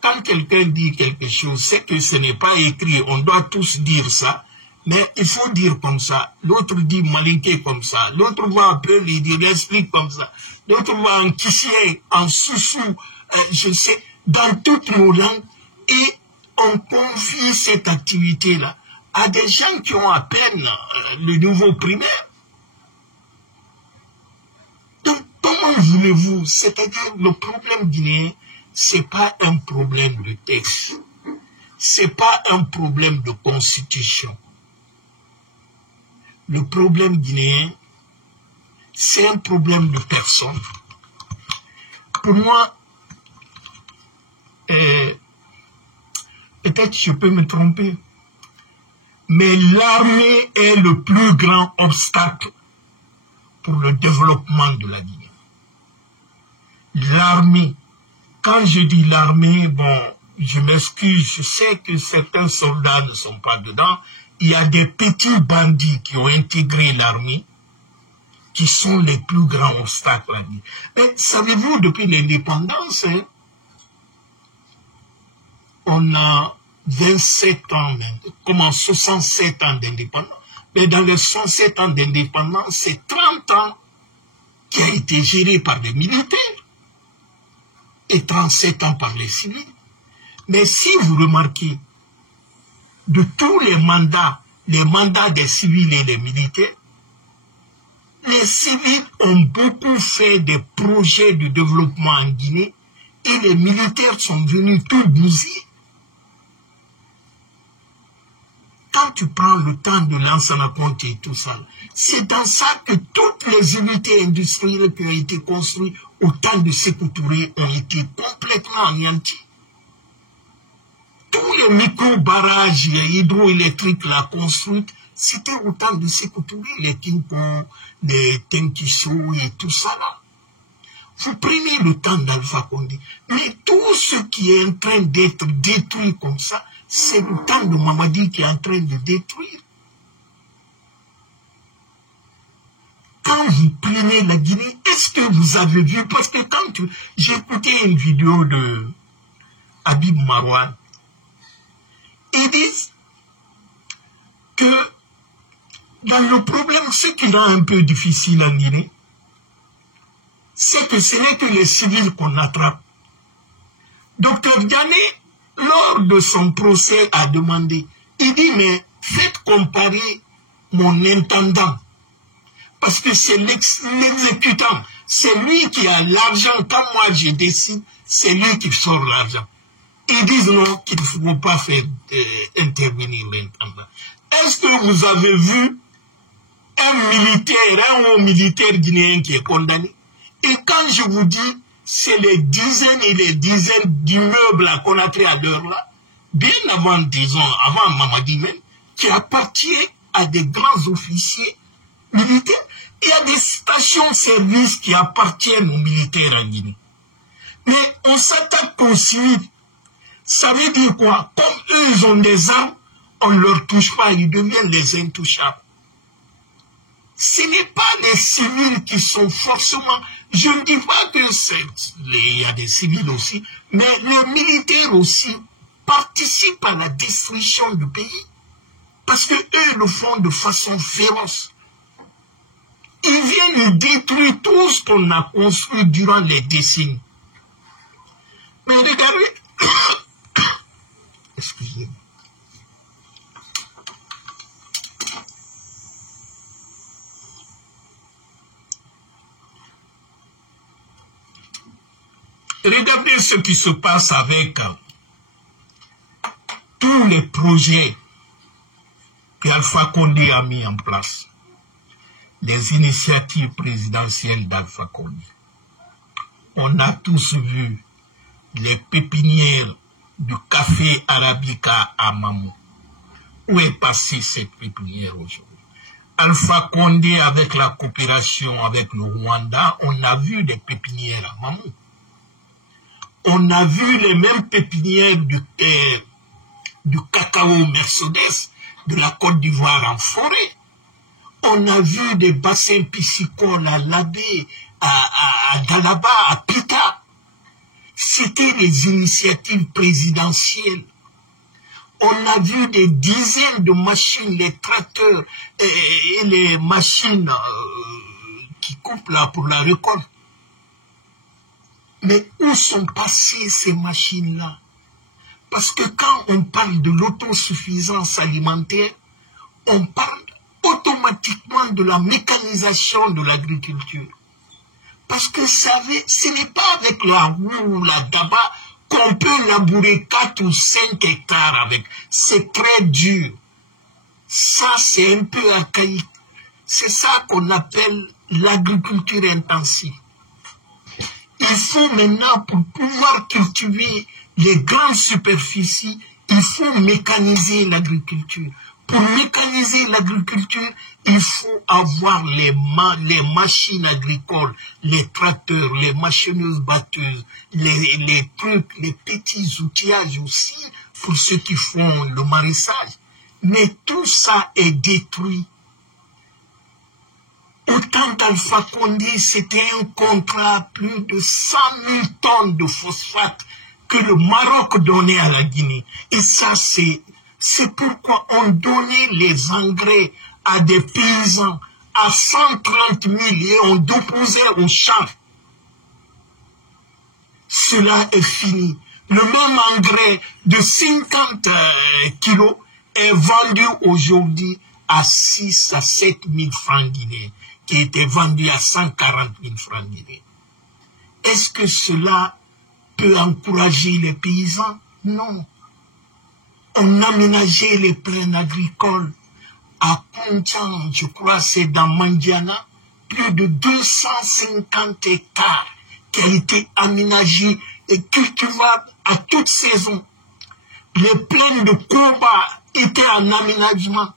quand quelqu'un dit quelque chose, c'est que ce n'est pas écrit, on doit tous dire ça, mais il faut dire comme ça. L'autre dit malinqué comme ça, l'autre va après lui dire, il explique comme ça, l'autre va en kissé, en soussou, je sais, dans toutes nos langues, et on confie cette activité-là à des gens qui ont à peine le niveau primaire. Donc, comment voulez-vous? C'est-à-dire, le problème guinéen, c'est pas un problème de texte. C'est pas un problème de constitution. Le problème guinéen, c'est un problème de personne. Pour moi, Peut-être je peux me tromper. Mais l'armée est le plus grand obstacle pour le développement de la Guinée. L'armée, quand je dis l'armée, bon, je m'excuse, je sais que certains soldats ne sont pas dedans. Il y a des petits bandits qui ont intégré l'armée, qui sont les plus grands obstacles à la Guinée. Mais savez-vous, depuis l'indépendance, hein, on a 27 ans, comment 67 ans d'indépendance. Mais dans les 67 ans d'indépendance, c'est 30 ans qui a été géré par des militaires et 37 ans par les civils. Mais si vous remarquez, de tous les mandats des civils et des militaires, les civils ont beaucoup fait des projets de développement en Guinée et les militaires sont venus tout bousiller. Quand tu prends le temps de Lansana Conté et tout ça, c'est dans ça que toutes les unités industrielles qui ont été construites au temps de Sékou Touré ont été complètement anéanties. Tous les micro-barrages hydroélectriques là construits, c'était au temps de Sékou Touré, les Timpons, les Tenkiso et tout ça là. Vous prenez le temps d'Alpha Condé, mais tout ce qui est en train d'être détruit comme ça, c'est le temps de Mamadi qui est en train de détruire. Quand vous prenez la Guinée, est-ce que vous avez vu, parce que quand j'ai écouté une vidéo de Habib Marwan, ils disent que dans le problème, ce qui rend un peu difficile en Guinée, c'est que ce n'est que les civils qu'on attrape. Docteur Diané, lors de son procès, a demandé, il dit, mais faites comparer mon intendant, parce que c'est l'exécutant, c'est lui qui a l'argent, quand moi je décide, c'est lui qui sort l'argent. Ils disent non, qu'il ne faut pas faire intervenir l'intendant. Est-ce que vous avez vu un haut militaire guinéen qui est condamné? Et quand je vous dis, c'est les dizaines et les dizaines d'immeubles à Conakry à l'heure là, bien avant, disons, avant Mamadi même, qui appartient à des grands officiers militaires. Il y a des stations-service qui appartiennent aux militaires en Guinée. Mais on s'attaque aux civils. Ça veut dire quoi? Comme eux, ils ont des armes, on ne leur touche pas, ils deviennent les intouchables. Ce n'est pas les civils qui sont forcément... Je ne dis pas que il y a des civils aussi, mais les militaires aussi participent à la destruction du pays. Parce qu'eux le font de façon féroce. Ils viennent détruire tout ce qu'on a construit durant les décennies. Mais regardez... Excusez-moi. Regardez ce qui se passe avec tous les projets qu'Alpha Condé a mis en place. Les initiatives présidentielles d'Alpha Condé. On a tous vu les pépinières du café Arabica à Mamou. Où est passée cette pépinière aujourd'hui? Alpha Condé, avec la coopération avec le Rwanda, on a vu des pépinières à Mamou. On a vu les mêmes pépinières du cacao Mercedes de la Côte d'Ivoire en forêt. On a vu des bassins piscicoles à Labé, à Dalaba, à Pita. C'était des initiatives présidentielles. On a vu des dizaines de machines, les tracteurs et les machines qui coupent là pour la récolte. Mais où sont passées ces machines-là? Parce que quand on parle de l'autosuffisance alimentaire, on parle automatiquement de la mécanisation de l'agriculture. Parce que ce n'est pas avec la roue ou la daba qu'on peut labourer 4 ou 5 hectares avec. C'est très dur. Ça, c'est un peu archaïque. C'est ça qu'on appelle l'agriculture intensive. Il faut maintenant, pour pouvoir cultiver les grandes superficies, il faut mécaniser l'agriculture. Pour mécaniser l'agriculture, il faut avoir les machines agricoles, les tracteurs, les machineuses batteuses, les trucs, les petits outillages aussi pour ceux qui font le maraîchage. Mais tout ça est détruit. Au temps d'Alpha Condé, c'était un contrat à plus de 100 000 tonnes de phosphate que le Maroc donnait à la Guinée. Et ça, c'est pourquoi on donnait les engrais à des paysans à 130 000 et on déposait au champ. Cela est fini. Le même engrais de 50 kilos est vendu aujourd'hui à 6 à 7 000 francs guinéens, qui était vendu à 140 000 francs guinéens. Est-ce que cela peut encourager les paysans? Non. On aménageait les plaines agricoles à Pontchan, je crois c'est dans Mandiana, plus de 250 hectares qui a été aménagé et cultivable à toute saison. Les plaines de Koba étaient en aménagement.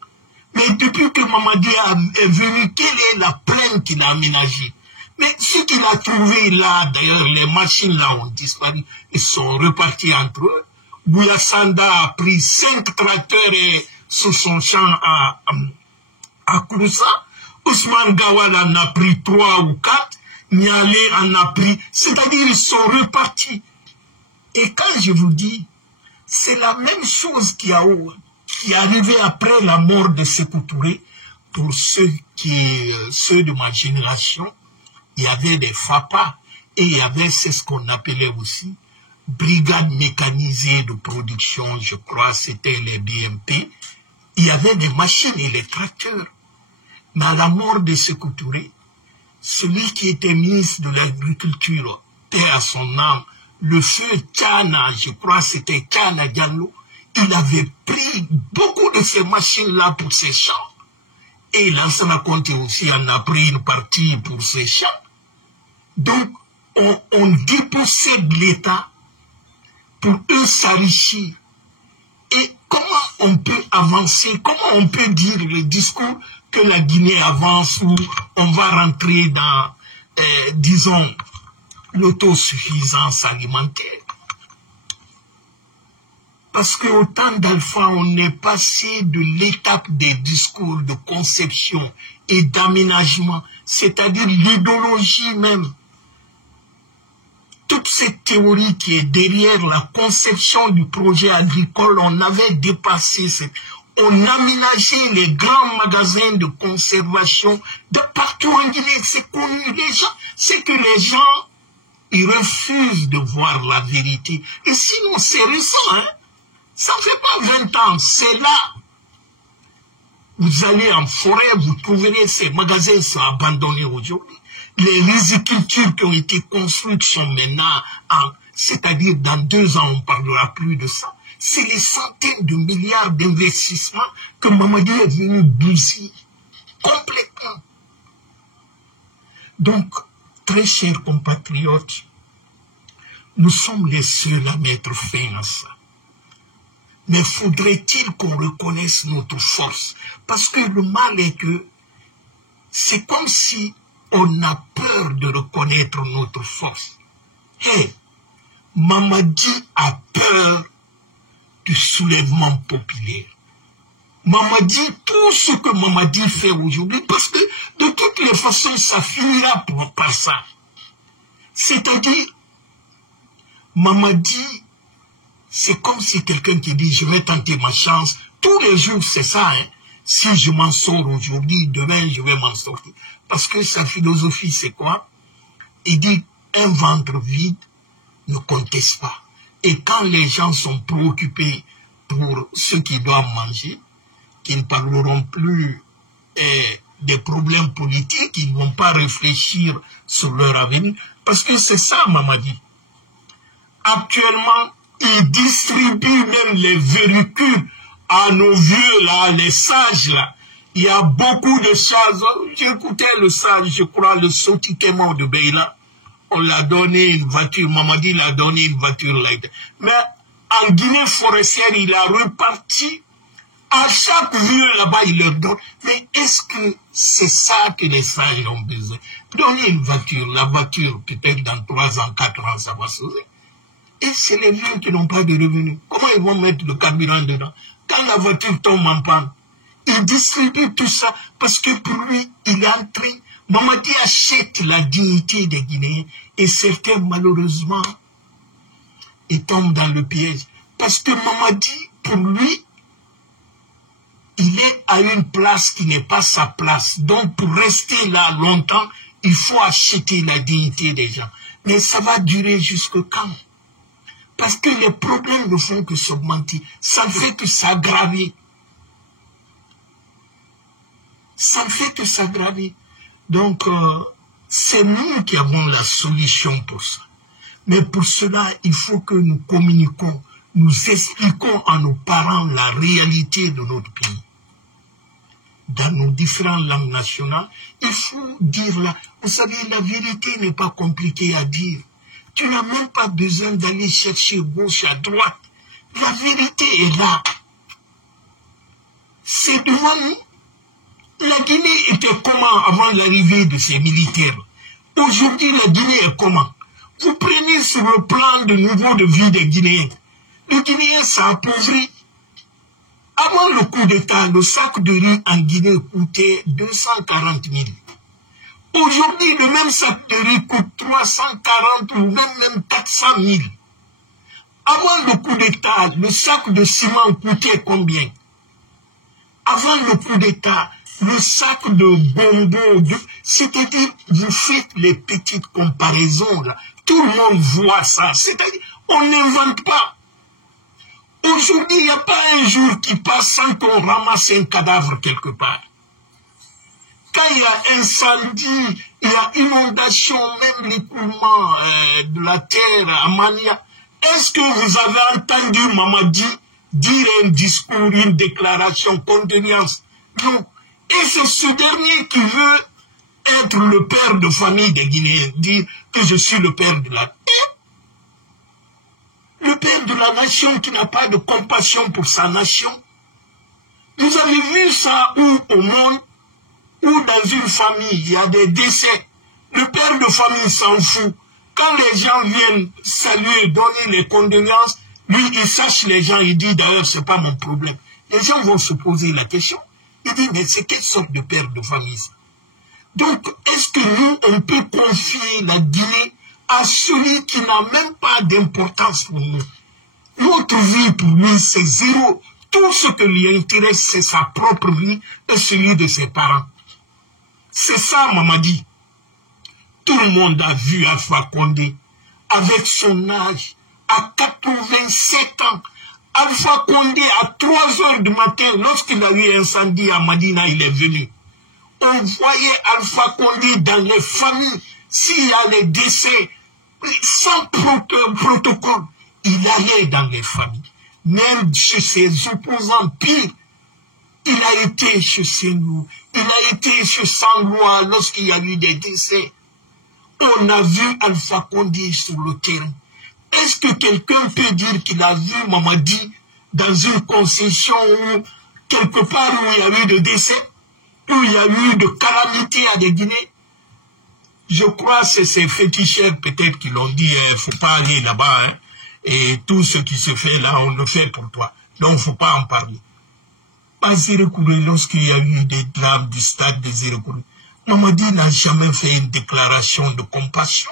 Mais depuis que Mamadi est venu, quelle est la plaine qu'il a aménagée? Mais ce qu'il a trouvé là, d'ailleurs, les machines là ont disparu, ils sont repartis entre eux. Bouyassanda a pris 5 tracteurs sur son champ à Kouroussa. Ousmane Gawal en a pris 3 ou 4. Nialé en a pris. C'est-à-dire ils sont repartis. Et quand je vous dis, c'est la même chose qui est arrivé après la mort de Sékou Touré. Pour ceux de ma génération, il y avait des FAPA et il y avait ce qu'on appelait aussi brigade mécanisée de production, je crois, c'était les BMP. Il y avait des machines et les tracteurs. Mais à la mort de Sékou Touré, celui qui était ministre de l'Agriculture, paix à son âme, le feu Tchana, je crois c'était Tchana Diallo, il avait pris beaucoup de ces machines-là pour ses champs. Et Lansana Conté aussi en a pris une partie pour ses champs. Donc, on dépossède l'État pour eux s'enrichir. Et comment on peut avancer, comment on peut dire le discours que la Guinée avance ou on va rentrer dans, disons, l'autosuffisance alimentaire? Parce qu'au temps d'Alpha, on est passé de l'étape des discours de conception et d'aménagement, c'est-à-dire l'idéologie même. Toute cette théorie qui est derrière la conception du projet agricole, on avait dépassé on aménageait les grands magasins de conservation de partout en Guinée. C'est connu les gens. C'est que les gens, ils refusent de voir la vérité. Et sinon, c'est récent, hein. Ça ne fait pas 20 ans, c'est là. Vous allez en forêt, vous trouverez ces magasins sont abandonnés aujourd'hui. Les rizicultures qui ont été construites sont maintenant, c'est-à-dire dans 2 ans, on ne parlera plus de ça. C'est les centaines de milliards d'investissements que Mamadi est venu bousiller complètement. Donc, très chers compatriotes, nous sommes les seuls à mettre fin à ça. Mais faudrait-il qu'on reconnaisse notre force? Parce que le mal est que c'est comme si on a peur de reconnaître notre force. Hey, Mamadi a peur du soulèvement populaire. Mamadi, tout ce que Mamadi fait aujourd'hui, parce que de toutes les façons, ça finira par ça. C'est-à-dire, Mamadi, c'est comme si quelqu'un qui dit, je vais tenter ma chance. Tous les jours, c'est ça. Hein. Si je m'en sors aujourd'hui, demain, je vais m'en sortir. Parce que sa philosophie, c'est quoi? Il dit, un ventre vide ne conteste pas. Et quand les gens sont préoccupés pour ceux qui doivent manger, qui ne parleront plus des problèmes politiques, ils ne vont pas réfléchir sur leur avenir. Parce que c'est ça, Mamadi. Actuellement, ils distribuent même les véhicules à nos vieux, là, les sages, là. Il y a beaucoup de sages. J'écoutais le sage, je crois, le Sotikemo de Beila. On l'a donné une voiture, Mamadi l'a donné une voiture là. Mais en Guinée forestière, il a reparti. À chaque vieux là-bas, il leur donne. Mais est-ce que c'est ça que les sages ont besoin? Donner une voiture, la voiture, peut-être dans 3 ans, 4 ans, ça va sauver. Et c'est les vieux qui n'ont pas de revenus. Comment ils vont mettre le carburant dedans? Quand la voiture tombe en panne, il distribue tout ça parce que pour lui, il est en train. Mamadi achète la dignité des Guinéens et certains, malheureusement, ils tombent dans le piège. Parce que Mamadi, pour lui, il est à une place qui n'est pas sa place. Donc, pour rester là longtemps, il faut acheter la dignité des gens. Mais ça va durer jusque quand? Parce que les problèmes ne font que s'augmenter. Ça ne fait que s'aggraver. Ça ne fait que s'aggraver. Donc, c'est nous qui avons la solution pour ça. Mais pour cela, il faut que nous communiquons, nous expliquons à nos parents la réalité de notre pays. Dans nos différentes langues nationales, il faut dire là. Vous savez, la vérité n'est pas compliquée à dire. Tu n'as même pas besoin d'aller chercher gauche à droite. La vérité est là. C'est devant nous. La Guinée était comment avant l'arrivée de ces militaires? Aujourd'hui, la Guinée est comment? Vous prenez sur le plan de niveau de vie des Guinéens. Les Guinéens s'appauvrit. Avant le coup d'État, le sac de riz en Guinée coûtait 240 000. Aujourd'hui, le même sac de riz coûte 340 ou même 400 000. Avant le coup d'État, le sac de ciment coûtait combien? Avant le coup d'État, le sac de bonbons, c'est-à-dire, vous faites les petites comparaisons là. Tout le monde voit ça. C'est-à-dire, on n'invente pas. Aujourd'hui, il n'y a pas un jour qui passe sans qu'on ramasse un cadavre quelque part. Quand il y a incendie, il y a inondation, même l'écoulement de la terre à Mania. Est-ce que vous avez entendu Mamadi dire un discours, une déclaration, condoléance? Non. Et c'est ce dernier qui veut être le père de famille des Guinéens, dire que je suis le père de la terre. Le père de la nation qui n'a pas de compassion pour sa nation. Vous avez vu ça où au monde, où dans une famille, il y a des décès. Le père de famille s'en fout. Quand les gens viennent saluer, donner les condoléances, lui, il sache les gens, il dit d'ailleurs, c'est pas mon problème. Les gens vont se poser la question. Il dit, mais c'est quelle sorte de père de famille ça? Donc, est-ce que nous, on peut confier la Guinée à celui qui n'a même pas d'importance pour nous? Notre vie, pour lui, c'est zéro. Tout ce qui lui intéresse, c'est sa propre vie et celui de ses parents. C'est ça, Mamadi. Tout le monde a vu Alpha Condé, avec son âge, à 87 ans. Alpha Condé, à 3 heures du matin, lorsqu'il a eu incendie à Madina, il est venu. On voyait Alpha Condé dans les familles, s'il y a les décès, sans protocole, il allait dans les familles. Même chez ses opposants pires, il a été chez Senghor, il a été chez Sanglois lorsqu'il y a eu des décès. On a vu Alpha Condé sur le terrain. Est-ce que quelqu'un peut dire qu'il a vu Mamadi dans une concession où, quelque part où il y a eu de décès, où il y a eu de calamités à des Guinéens? Je crois que c'est ces féticheurs peut-être qui l'ont dit, il ne faut pas aller là-bas, hein, et tout ce qui se fait là, on le fait pour toi. Donc il ne faut pas en parler. À Zérekouré, lorsqu'il y a eu des drames du stade de Zérekouré, Mamadi n'a jamais fait une déclaration de compassion.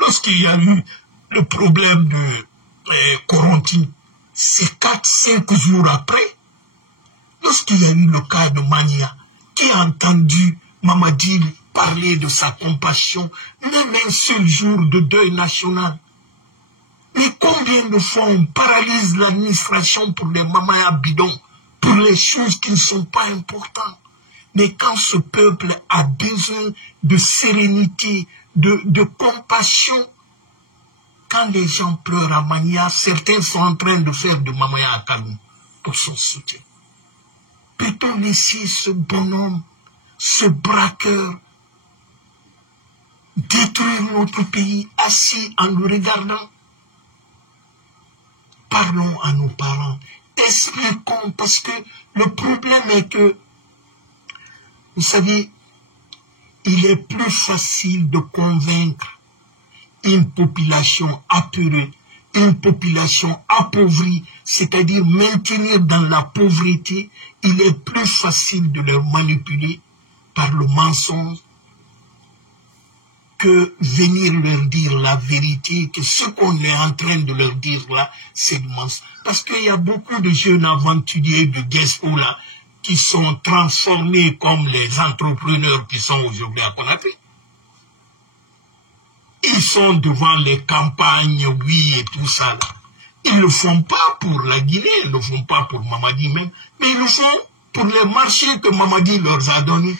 Lorsqu'il y a eu le problème de Coronti, c'est 4-5 jours après, lorsqu'il y a eu le cas de Mania, qui a entendu Mamadi parler de sa compassion, même un seul jour de deuil national? Mais combien de fois on paralyse l'administration pour les mamaya bidons, pour les choses qui ne sont pas importantes? Mais quand ce peuple a besoin de sérénité, de compassion, quand les gens pleurent à Mania, certains sont en train de faire de Mamaya à Kalou pour son soutien. Peut-on laisser ce bonhomme, ce braqueur, détruire notre pays assis en nous regardant? parlons à nos parents, expliquons, parce que le problème est que, vous savez, il est plus facile de convaincre une population apeurée, une population appauvrie, c'est-à-dire maintenir dans la pauvreté, il est plus facile de leur manipuler par le mensonge que venir leur dire la vérité, que ce qu'on est en train de leur dire là, c'est du mensonge. Parce qu'il y a beaucoup de jeunes aventuriers de Guespo là, qui sont transformés comme les entrepreneurs qui sont aujourd'hui à Conakry. Ils sont devant les campagnes, oui, et tout ça. Là. Ils ne le font pas pour la Guinée, ils ne le font pas pour Mamadi même, mais ils le font pour les marchés que Mamadi leur a donnés.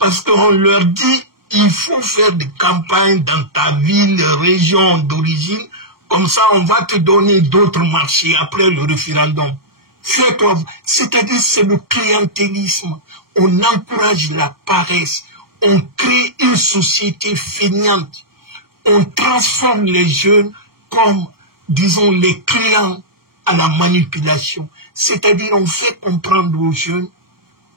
Parce qu'on leur dit, il faut faire des campagnes dans ta ville, région d'origine, comme ça on va te donner d'autres marchés après le référendum. C'est-à-dire c'est le clientélisme. On encourage la paresse. On crée une société feignante. On transforme les jeunes comme, disons, les clients à la manipulation. C'est-à-dire on fait comprendre aux jeunes,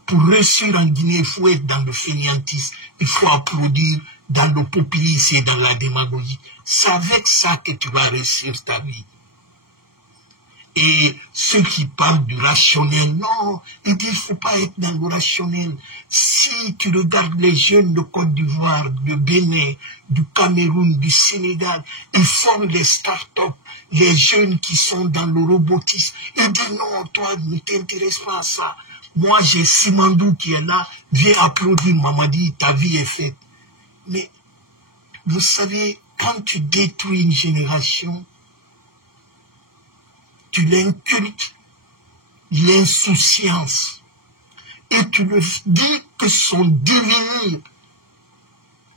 pour réussir en Guinée, il faut être dans le fainéantisme, il faut applaudir dans le populisme et dans la démagogie. C'est avec ça que tu vas réussir ta vie. Et ceux qui parlent du rationnel, non, ils disent qu'il ne faut pas être dans le rationnel. Si tu regardes les jeunes de Côte d'Ivoire, de Bénin, du Cameroun, du Sénégal, ils forment des start-up, les jeunes qui sont dans le robotisme, ils disent non, toi ne t'intéresses pas à ça. Moi j'ai Simandou qui est là, viens applaudir Mamadi, ta vie est faite. Mais vous savez, quand tu détruis une génération, tu l'inculques l'insouciance et tu lui dis que son devenir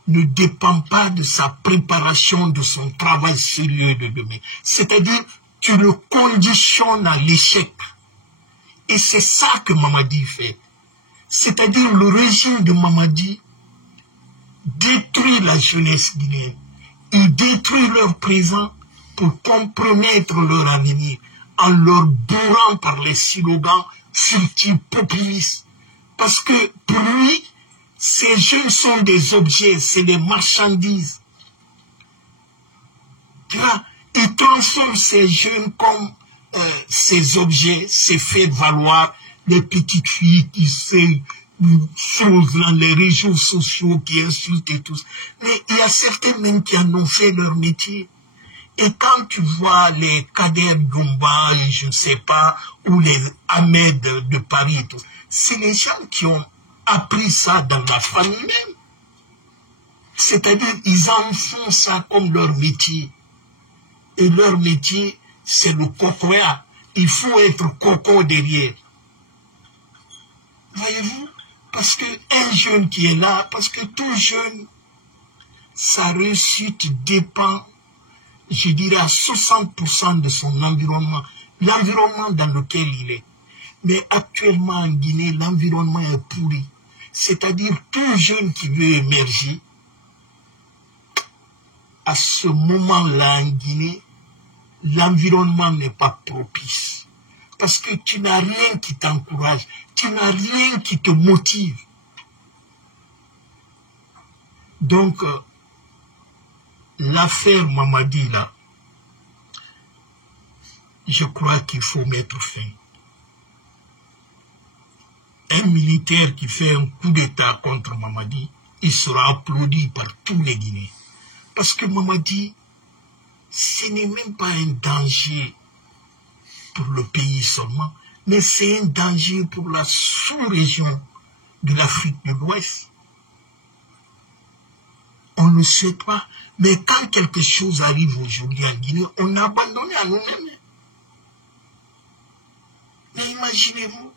ne dépend pas de sa préparation, de son travail sérieux de demain. C'est-à-dire, tu le conditionnes à l'échec. Et c'est ça que Mamadi fait. C'est-à-dire, le régime de Mamadi détruit la jeunesse guinéenne. Il détruit leur présent pour compromettre leur avenir, en leur bourrant par les slogans furtifs populistes. Parce que pour lui, ces jeunes sont des objets, c'est des marchandises. Tu vois, il transforme ces jeunes comme ces objets, ces faits valoir, les petites filles qui se choses dans les réseaux sociaux, qui insultent et tout. Mais il y a certains même qui en ont fait leur métier. Et quand tu vois les Kader Gomba, je ne sais pas, ou les Ahmed de Paris et tout, c'est les gens qui ont appris ça dans la famille même. C'est-à-dire, ils en font ça comme leur métier. Et leur métier, c'est le cocoya. Il faut être coco derrière. Voyez-vous? Parce qu'un jeune qui est là, parce que tout jeune, sa réussite dépend, je dirais, à 60% de son environnement. L'environnement dans lequel il est. Mais actuellement en Guinée, l'environnement est pourri. C'est-à-dire, tout jeune qui veut émerger, à ce moment-là en Guinée, l'environnement n'est pas propice. Parce que tu n'as rien qui t'encourage, tu n'as rien qui te motive. Donc, l'affaire Mamadi, là, je crois qu'il faut mettre fin. Un militaire qui fait un coup d'État contre Mamadi, il sera applaudi par tous les Guinéens. Parce que Mamadi, ce n'est même pas un danger pour le pays seulement, mais c'est un danger pour la sous-région de l'Afrique de l'Ouest. On ne le sait pas, mais quand quelque chose arrive aujourd'hui en Guinée, on a abandonné à nous-mêmes. Mais imaginez-vous,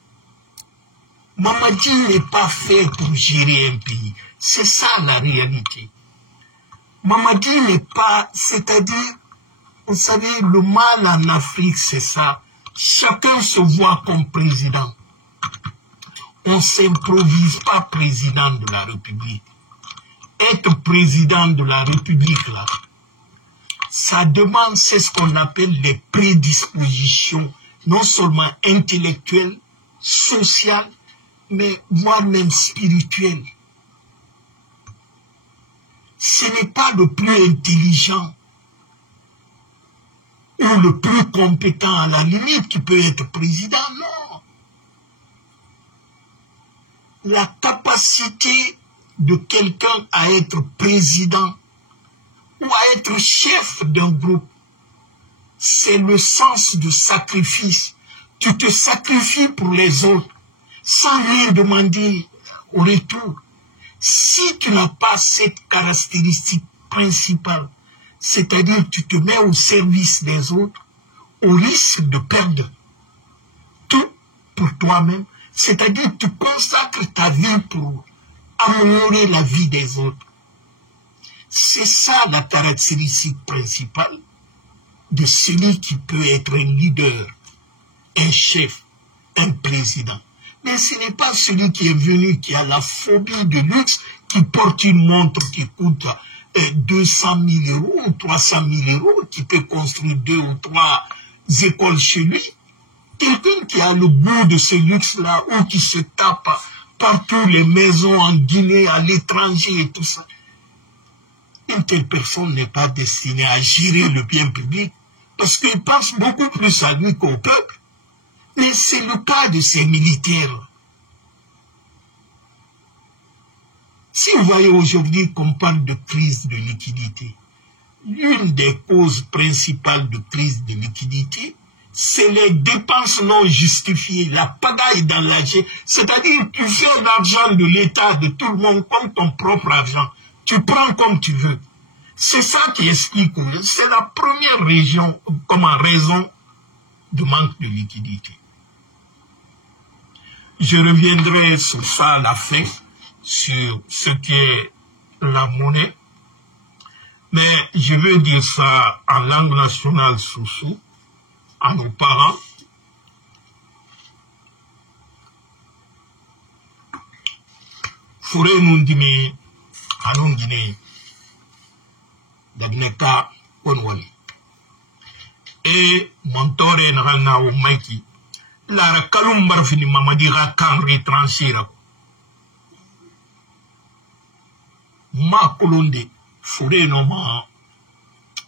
Mamadi n'est pas fait pour gérer un pays. C'est ça la réalité. Mamadi n'est pas, c'est-à-dire, vous savez, le mal en Afrique, c'est ça. Chacun se voit comme président. On ne s'improvise pas président de la République. Être président de la République, là, ça demande, c'est ce qu'on appelle les prédispositions, non seulement intellectuelles, sociales, mais moi-même spirituelles. Ce n'est pas le plus intelligent ou le plus compétent à la limite qui peut être président, non. La capacité de quelqu'un à être président ou à être chef d'un groupe, c'est le sens du sacrifice. Tu te sacrifies pour les autres sans rien demander au retour. Si tu n'as pas cette caractéristique principale, c'est-à-dire que tu te mets au service des autres, au risque de perdre tout pour toi-même, c'est-à-dire que tu consacres ta vie pour améliorer la vie des autres. C'est ça la caractéristique principale de celui qui peut être un leader, un chef, un président. Mais ce n'est pas celui qui est venu, qui a la phobie de luxe, qui porte une montre qui coûte 200 000 euros ou 300 000 euros, qui peut construire 2 ou 3 écoles chez lui. Quelqu'un qui a le goût de ce luxe-là, ou qui se tape partout les maisons en Guinée, à l'étranger et tout ça. Une telle personne n'est pas destinée à gérer le bien public, parce qu'il pense beaucoup plus à lui qu'au peuple. Mais c'est le cas de ces militaires. Si vous voyez aujourd'hui qu'on parle de crise de liquidité, l'une des causes principales de crise de liquidité, c'est les dépenses non justifiées, la pagaille dans l'argent. C'est-à-dire que tu fais l'argent de l'État, de tout le monde, comme ton propre argent. Tu prends comme tu veux. C'est ça qui explique. C'est la première raison du manque de liquidité. Je reviendrai sur ça à la fin, sur ce qui est la monnaie. Mais je veux dire ça en langue nationale Soussou, à nos parents. Fure nundimi anongine dagneka konwali. Et montore nagana o maiki. La kalum barfini mamadi ga kan retranchira. Ma kolonde fure no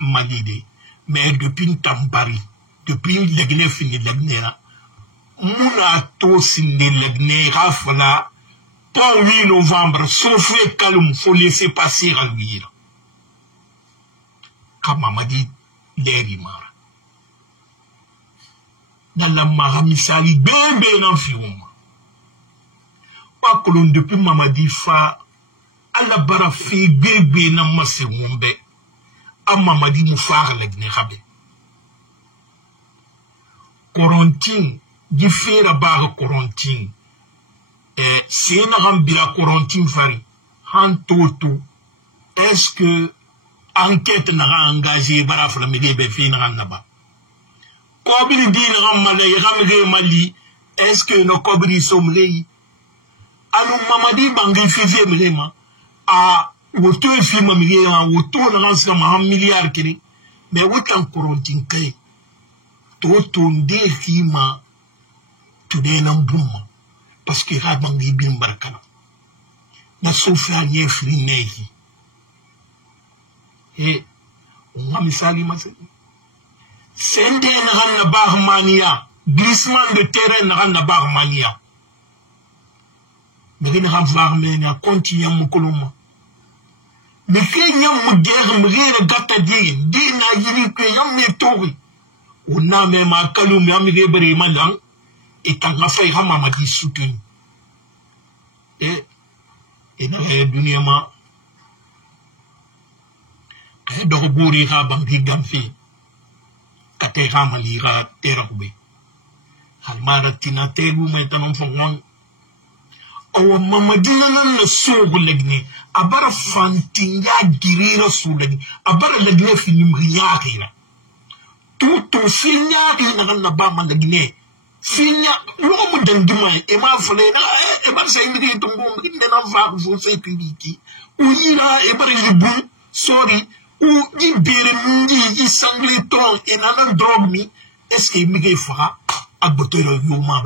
malide. Mais depuis Tambari, depuis l'église fini l'église, muna to sinde l'église rafla, pour 8 novembre, sauf le kalum, faut laisser passer à lui. Comme mamadi l'erimara. Dans la mahamisali bébé nan fiwoma. Pas que l'on depuis mamadi fa à la barafi bébé nan masse wombe a mamadi moufar l'egnerabe. Corentin di fera bar Corentin c'est un rambia Corentin fari han toto est-ce que enquête n'a engagé baraf la médebe fi na naba. Kobili di na mali est-ce que nos kobili somlei anu mamadi bangi fizie mlema a woto fi mamilema woto na ransa ma milliard kiri mais wotan Corentin kay toto nde fi ma tude na mbuma parce que ha bangi bin barkana na sofa nye fli nehi et on misali mase sende na bahmania glissement de terrain na bahmania mais na varme na continue mukoloma mais kenya mu guerre mrire gata di na yiri que yam ne tori on a même à kalou mais amige bare malang et tanga fay hamama di soutenu et na dunia ma et do buri ha bangi gamfi kate malira terabbe halmara tinatelu maitanon fongon o mamadina nan sogo legni abara fantinga girira sulani abara legne finimriya kira tuto finya ina na ba man legne finya lo mu dangima e ma fulena e ba sai mi to ngom inde na va fo sai kidiki uyira e bara libu sorry ou di beremundi i sangleton et nana drogue mi est-ce que mi fera a botero yo ma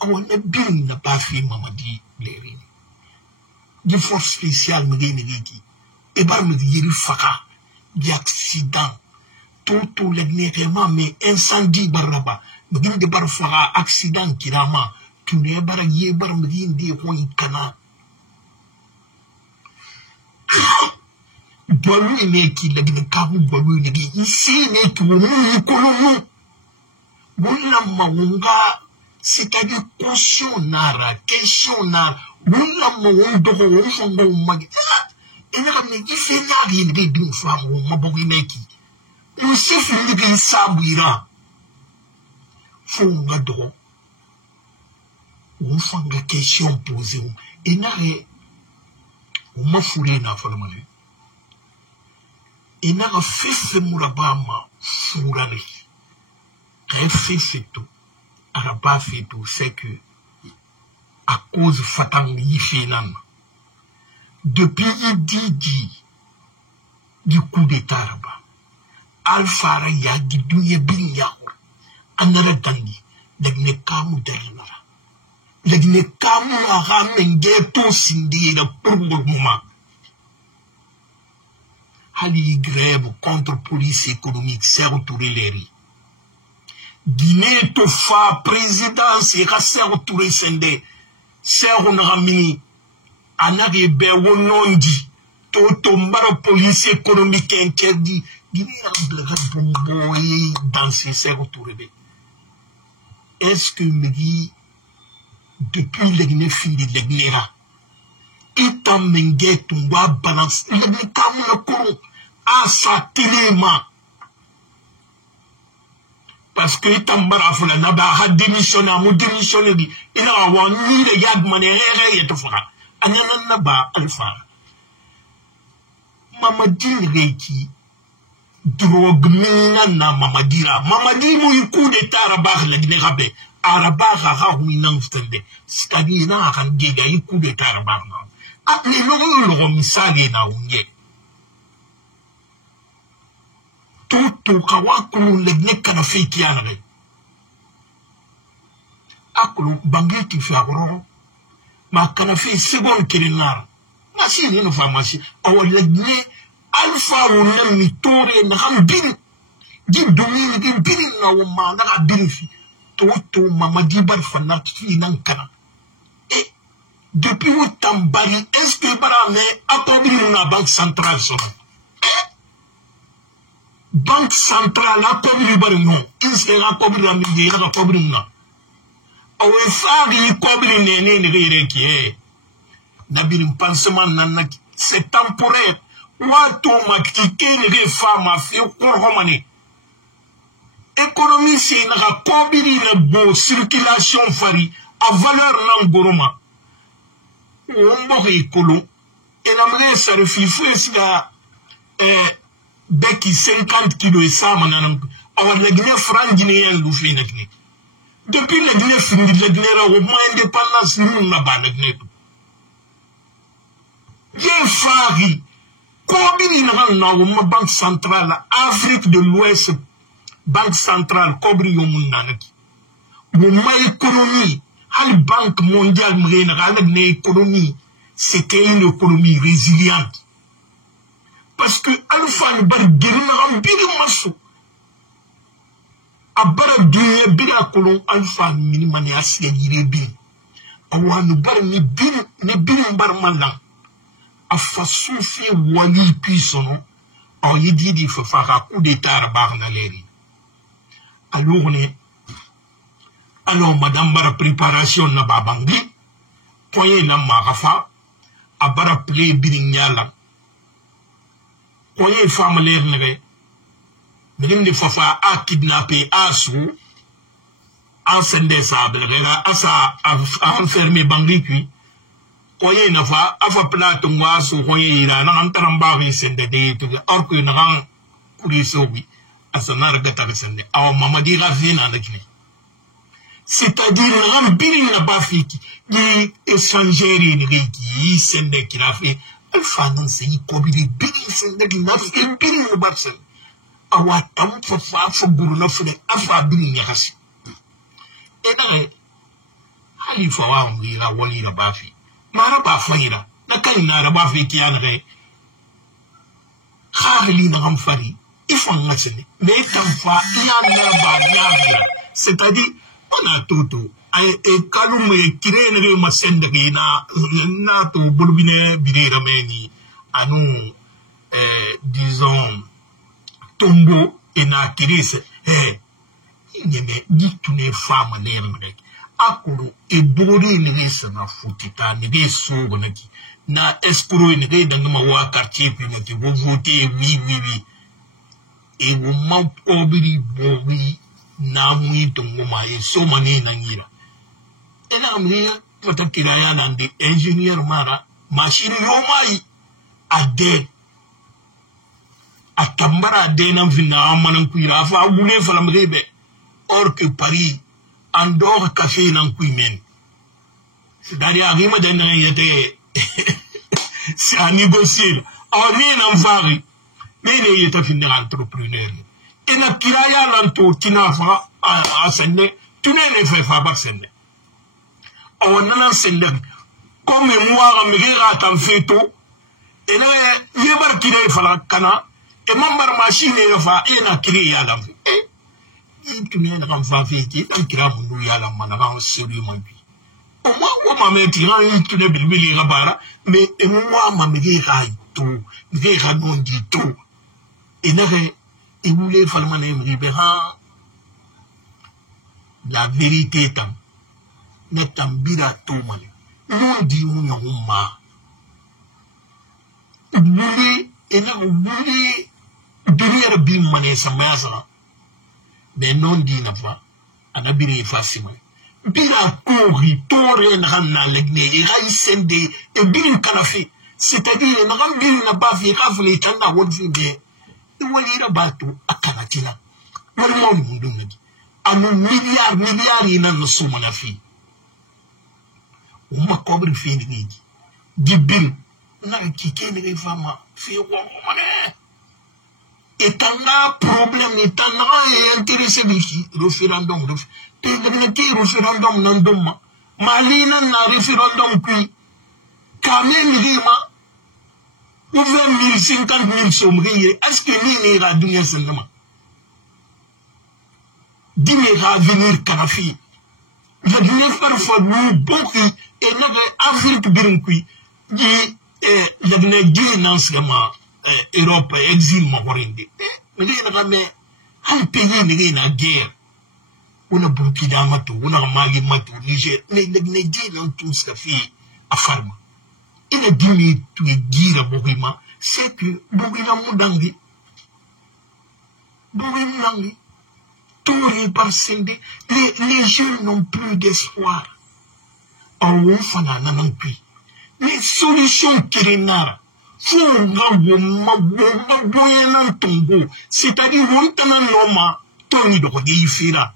on a bien n'a pas fait Mamadi les di force spéciale mi qui et bar mi yiri faka di accident tout le nécessairement mais incendie baraba mi de bar faka accident kirama tu ne bar ye bar mi di ko kana Bolu ne ki la gina kabu bolu ne ki ici ne ki wonu kolonu wala mawunga c'est-à-dire caution nara question na wala mawundo ko wongo magi ina kam ne ife nyari ne bi famu mabogi ne ki Youssef ne ki sabira fo ngado wonfanga question posée ina e uma fure na falmane ina a fesse murabama furane c'est tout araba fait tout c'est que à cause fatang yifinan depuis du coup d'état araba alfara ya di dunya bin ya anara dangi dagne kamu derna dagne kamu aga menge to sindira pour le moment hali grève contre police économique c'est retourner les riz Guinée to fa présidence et c'est retourner sende c'est on ramini anage be wonondi to mbara police économique interdit Guinée a bomboy dans ces retourner est-ce que me dit depuis le Guinée fini le Guinée là itam menge tumba balance le kamu le kourou à sa téléma parce que itam barafula naba ha démissionné mo démissionné di ina wa ni le yad mané ré to fora anana naba alfa Mamadi reiki drogue mina na Mamadi mo coup d'état araba le Guinée rabé araba ha winan fende c'est-à-dire na kan gega coup d'état araba appelez le misali na unye tout kawakulu legne kana feki anare akulu bangi ti fiagoro ma kana fe second kirinar na si ni no pharmacie o legne alfa wona mi tore na hambin di domini di bin na o ma na bin fi to Mamadi bar fanat fi nan kana depuis où Tambari, est-ce que Barame a couvert la banque centrale? Banque centrale a couvert Barino, qu'est-ce qu'elle a couvert la média, a couvert la. Ou est-ce qu'il couvre les qui est d'abord un pansement c'est temporaire. Ou automatique les femmes a fait au romani. Économie c'est une couvrir la bonne circulation fari à valeur n'angoroma. Ombori kolo et la vraie ça refifue si la beki 50 kilos et ça manana awa la Guinée franc guinéen lu fi nak ni depuis la Guinée fini la Guinée au moins indépendance nous na ba la Guinée bien fari ko bini na na banque centrale Afrique de l'Ouest banque centrale kobri yo mun nanaki mo ma économie la Banque mondiale avec une économie, c'était une économie résiliente. Parce que Alpha Ban Guérina en biri masso. A bara dunya bira kolon Alpha minimani asiya yirebi. Awa no bar ni biri bar malang. A façon fait wali puissant. Or yidi di fa coup d'état bar na leri. Alors, madame bara préparation na babangi, koye la magafa, a bara play bidinyala. Koye femme l'air nere, madame de fafa a kidnappé a sou, a sende sa belera, a enfermé bangi kui, koye na fa, a fa plato mwa sou koye ira, na antarambari sende de, or que na ran kuri sobi, a sanar gatari sende, awa Mamadi ravina na kini. C'est-à-dire, un billet là-bas, qui échangeur, qui sende qui l'a fait, Alpha say Kobi bidding saying that nothing bidding the Babson. I want for far for good enough for the Alpha bidding Yas. And I highly for our Mira Walina Buffy. Maraba Fire, the Kalina Buffy Kianre. Harley Namfari, if on Latin, they come far Yamma, c'est-à-dire, on a tout. I kalume kirene masendegi na to bolbine bidira meni anu disons tombo ena kirese nyeme ditune fama nemre akulu e bori nege na futita nege so gonaki na escrow nege danguma wa quartier pinaki wo voter oui e wo ma obiri bori na mu tongoma e so mane nangira ena mria motakira ya lande engineer mara machine yomai ade akambara de nan vina amanan kuira fa wule fa lamrebe or que Paris andor café nan kuimen c'est-à-dire arrive dans yete c'est à négocier en ni nan vari mais ne yete fin entrepreneur ena kiraya lanto kinafa a sende tu ne fait pas sende on a sende comme moi amira tan feto ene yebar kire fala kana e mambar machine e fa ena kire ya dam tu ne na fa feki an kira mu ya la mana ba seri mo bi o ma me ti ran tu ne bilbili rabara mais e moi ma me ga to me ga non di to ene et vous voulez faire la vérité est n'est en bira tout mal. Nous disons vous voulez et là vous voulez derrière bim mané sa maison mais non dit n'a pas à la biri facilement. Bira couri tore na legne et raïsende et biri kanafi c'est-à-dire na biri na ba fi rafle tanda won fi bien. Walira batu akanatina wala mo ndumedi anu milliard ina no suma na fi uma kobri fi ni gibil na kike ni fama fi wo mane etanga problème etanga intéressé biki référendum te na ki référendum nan dum malina na référendum puis quand même rima vous pouvez 50 000 sommeries, est-ce que nous n'ira donner seulement? D'ira venir Karafi. Je ne parfois nous beaucoup et notre Afrique Birinqui, je ne dis non seulement Europe, exil Mawarindi. Mais un pays n'est pas guerre. On a Burkina Mato, on a Mali Mato, Niger, mais ne dis non tout ce fait à Pharma. Il a dit tu es dire à Borima, c'est que Borima Moudangi, tout est par scindé, les jeunes n'ont plus d'espoir. En haut, fana n'en plus. Les solutions qui renarent, faut ma tombeau, c'est-à-dire, on t'en a nommé, ton idole, fera.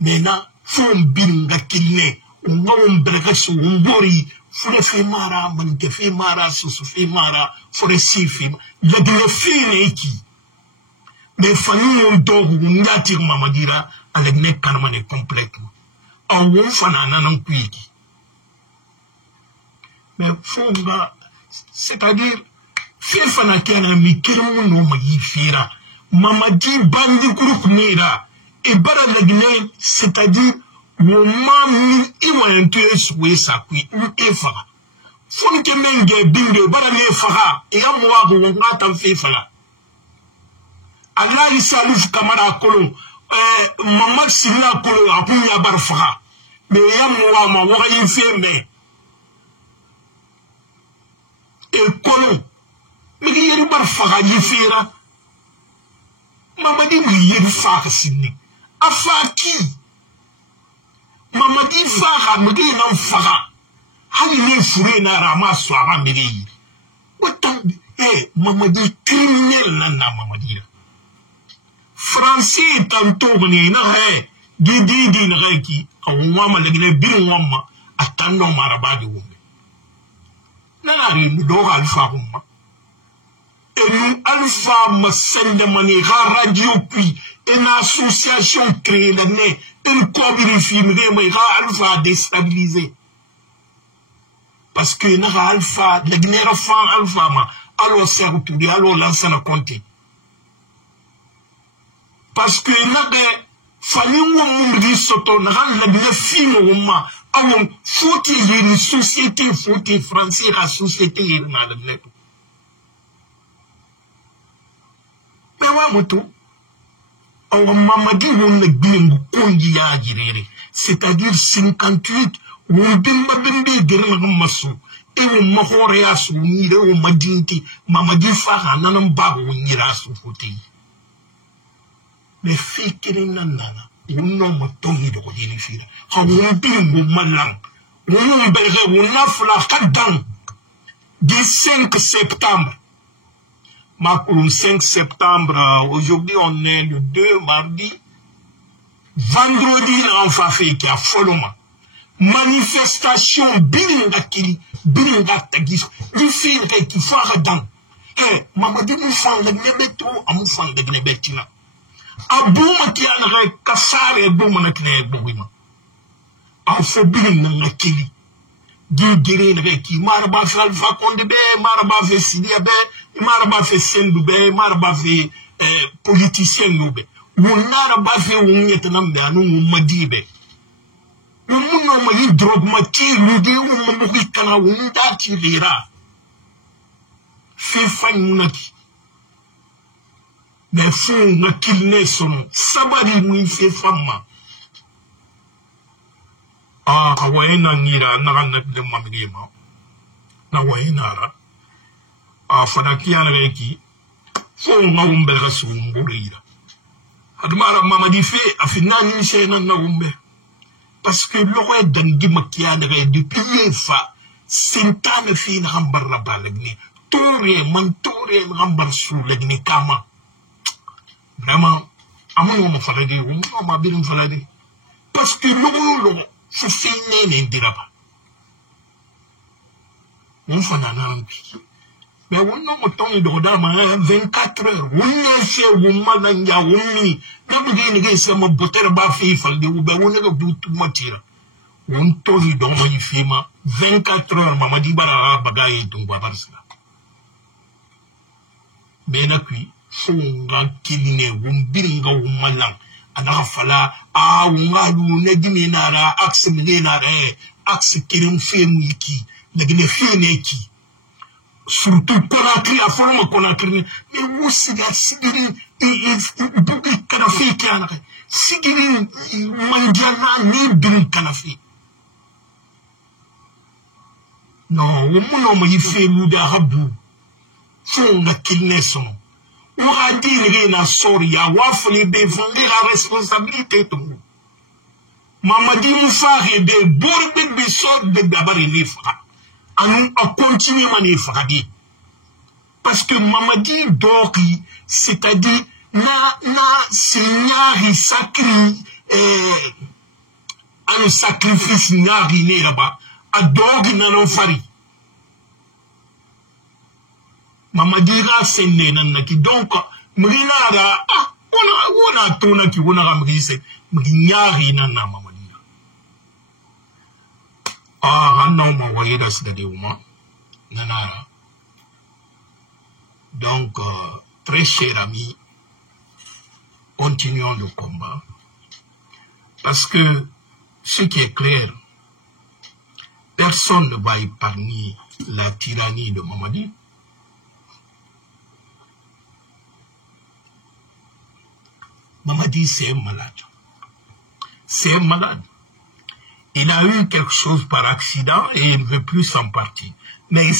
Maintenant, faut binga kilne, on va bregasso, on bori, fure femara manke femara susu femara fure sifi ya de fine ki mais fanu do ngati mamadira avec nek kanamane complètement en won fana nanan kuiki mais fonga c'est-à-dire fait fana kana mi kirmu no magi fira mamadi bandi groupe nera e bara lagne c'est-à-dire Woman, Iwan Tues, Wesaki, Efa. Fonte Menge, Binde, Banane Faha, et Amoa, who won't not have Fefala. Agari Salif Kamara Kolo, Mamma Sina Kolo, Apuya Barfaha, Meyamoa, Mawa Feme. E Kolo, Miguel Barfaha, Yifira. Mamadi, Yen Faka Sydney. Afaki. Mamadi faha mudi nan faha hali ni fure na rama swara miri wata mamadi criminel nan na mamadi français tanto ni na di na ki awwa ma lagine bin wamma atanno marabadi wo Nanari Mudor Alpha Roma. Et nous, Alpha Massendemani, Radio Puis, une association créée l'année, une communauté, mais Alpha déstabilisé. Parce que Nara Alpha, la Guinée Alpha, alors c'est retourné, alors là, ça n'a compté. Parce que fallait que soto na la film faut-il une société faut-il français la société na la mais wa moto on mamadi on le bingu kongi ya jirere c'est-à-dire 58 on bimba bimbi dere na masu e on mahore ya su ni re on madinti mamadi fa nanan ba on yira su foti les filles qui n'ont pas on n'a pas de religion. On a bien malin. On a bien du 5 septembre. Le 5 septembre, aujourd'hui on est le 2 mardi. Vendredi, on va faire qui a follement. Manifestation, bilinga tagis, du film qui faut redans. Maman dit, nous faisons le nebeto, on fait le nebetina. Abouma qui a le cassare et bouma qui n'est pas bouma. En fait, bien, n'a kili. Du guérir qui maraba fait alpha condé, maraba fait sidiabe, maraba fait sendoube, maraba fait politicien noube. Ou maraba fait ou n'est nambe, à nous madibe. Ou mon mari drogue mati, ou dit ou mon kana ou n'dati vera. Fait fan naki. Mais fou na kilne son sabari mu fe famma wayna nira na de mamrima na wayna ra fana kiyana reki fo na umbe rasu mburira admara mamadi fe afina ni se na umbe parce que le roi dangi makiyana re depuis fa sintane fi na hambarra balagni tore man tore hambar su lagni kama. Vraiment, à mon moment, on m'a bien fallu. Parce que l'eau, c'est fini, ne dira pas. On fait un mais on n'a pas de temps 24 heures. On est chez vous, madame, ya, on est. Quand vous avez c'est mon beauté, bah, fait, on est au bout de tout moitié. On tourne dans mon film, 24 heures, maman dit, bah, bagaille, tout, bah, parce que. Ben, appui. Fonga kiline wumbiringa wumalang ana fala wunga lu ne diminara axe minara axe kirim femiki legene feneki surtout Conakry a forme Conakry mais aussi la sigiri bugi kanafi kana sigiri manjana ni bin kanafi non wumuno mo yifelu da habu fonga kiline sono. On a dit rien à Soria, Wafli défendre la responsabilité de tout. Maman dit nous faire des bords de sort de d'abord et l'effra. On continue à l'effra. Parce que maman dit d'ori, c'est-à-dire, c'est sacré, un sacrifice n'a rien là-bas, à d'ori n'a non fari. Mama dira senne nanaki donc mrinara ona tona ki ona ramrise mrinyari nanna mama dira hanna ma wayeda sidade uma nanara donc très cher ami continuons le combat parce que ce qui est clair personne ne va épargner la tyrannie de Mamadi. Mamadi, c'est un malade. C'est un malade. Il a eu quelque chose par accident et il ne veut plus s'en partir. Mais il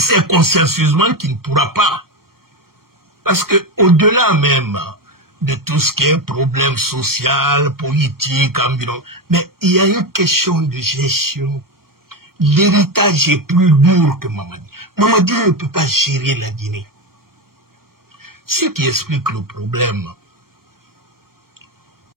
sait consciencieusement qu'il ne pourra pas. Parce que au-delà même de tout ce qui est problème social, politique, environ, mais il y a une question de gestion. L'héritage est plus lourd que Mamadi. Mamadi ne peut pas gérer la Guinée. Ce qui explique le problème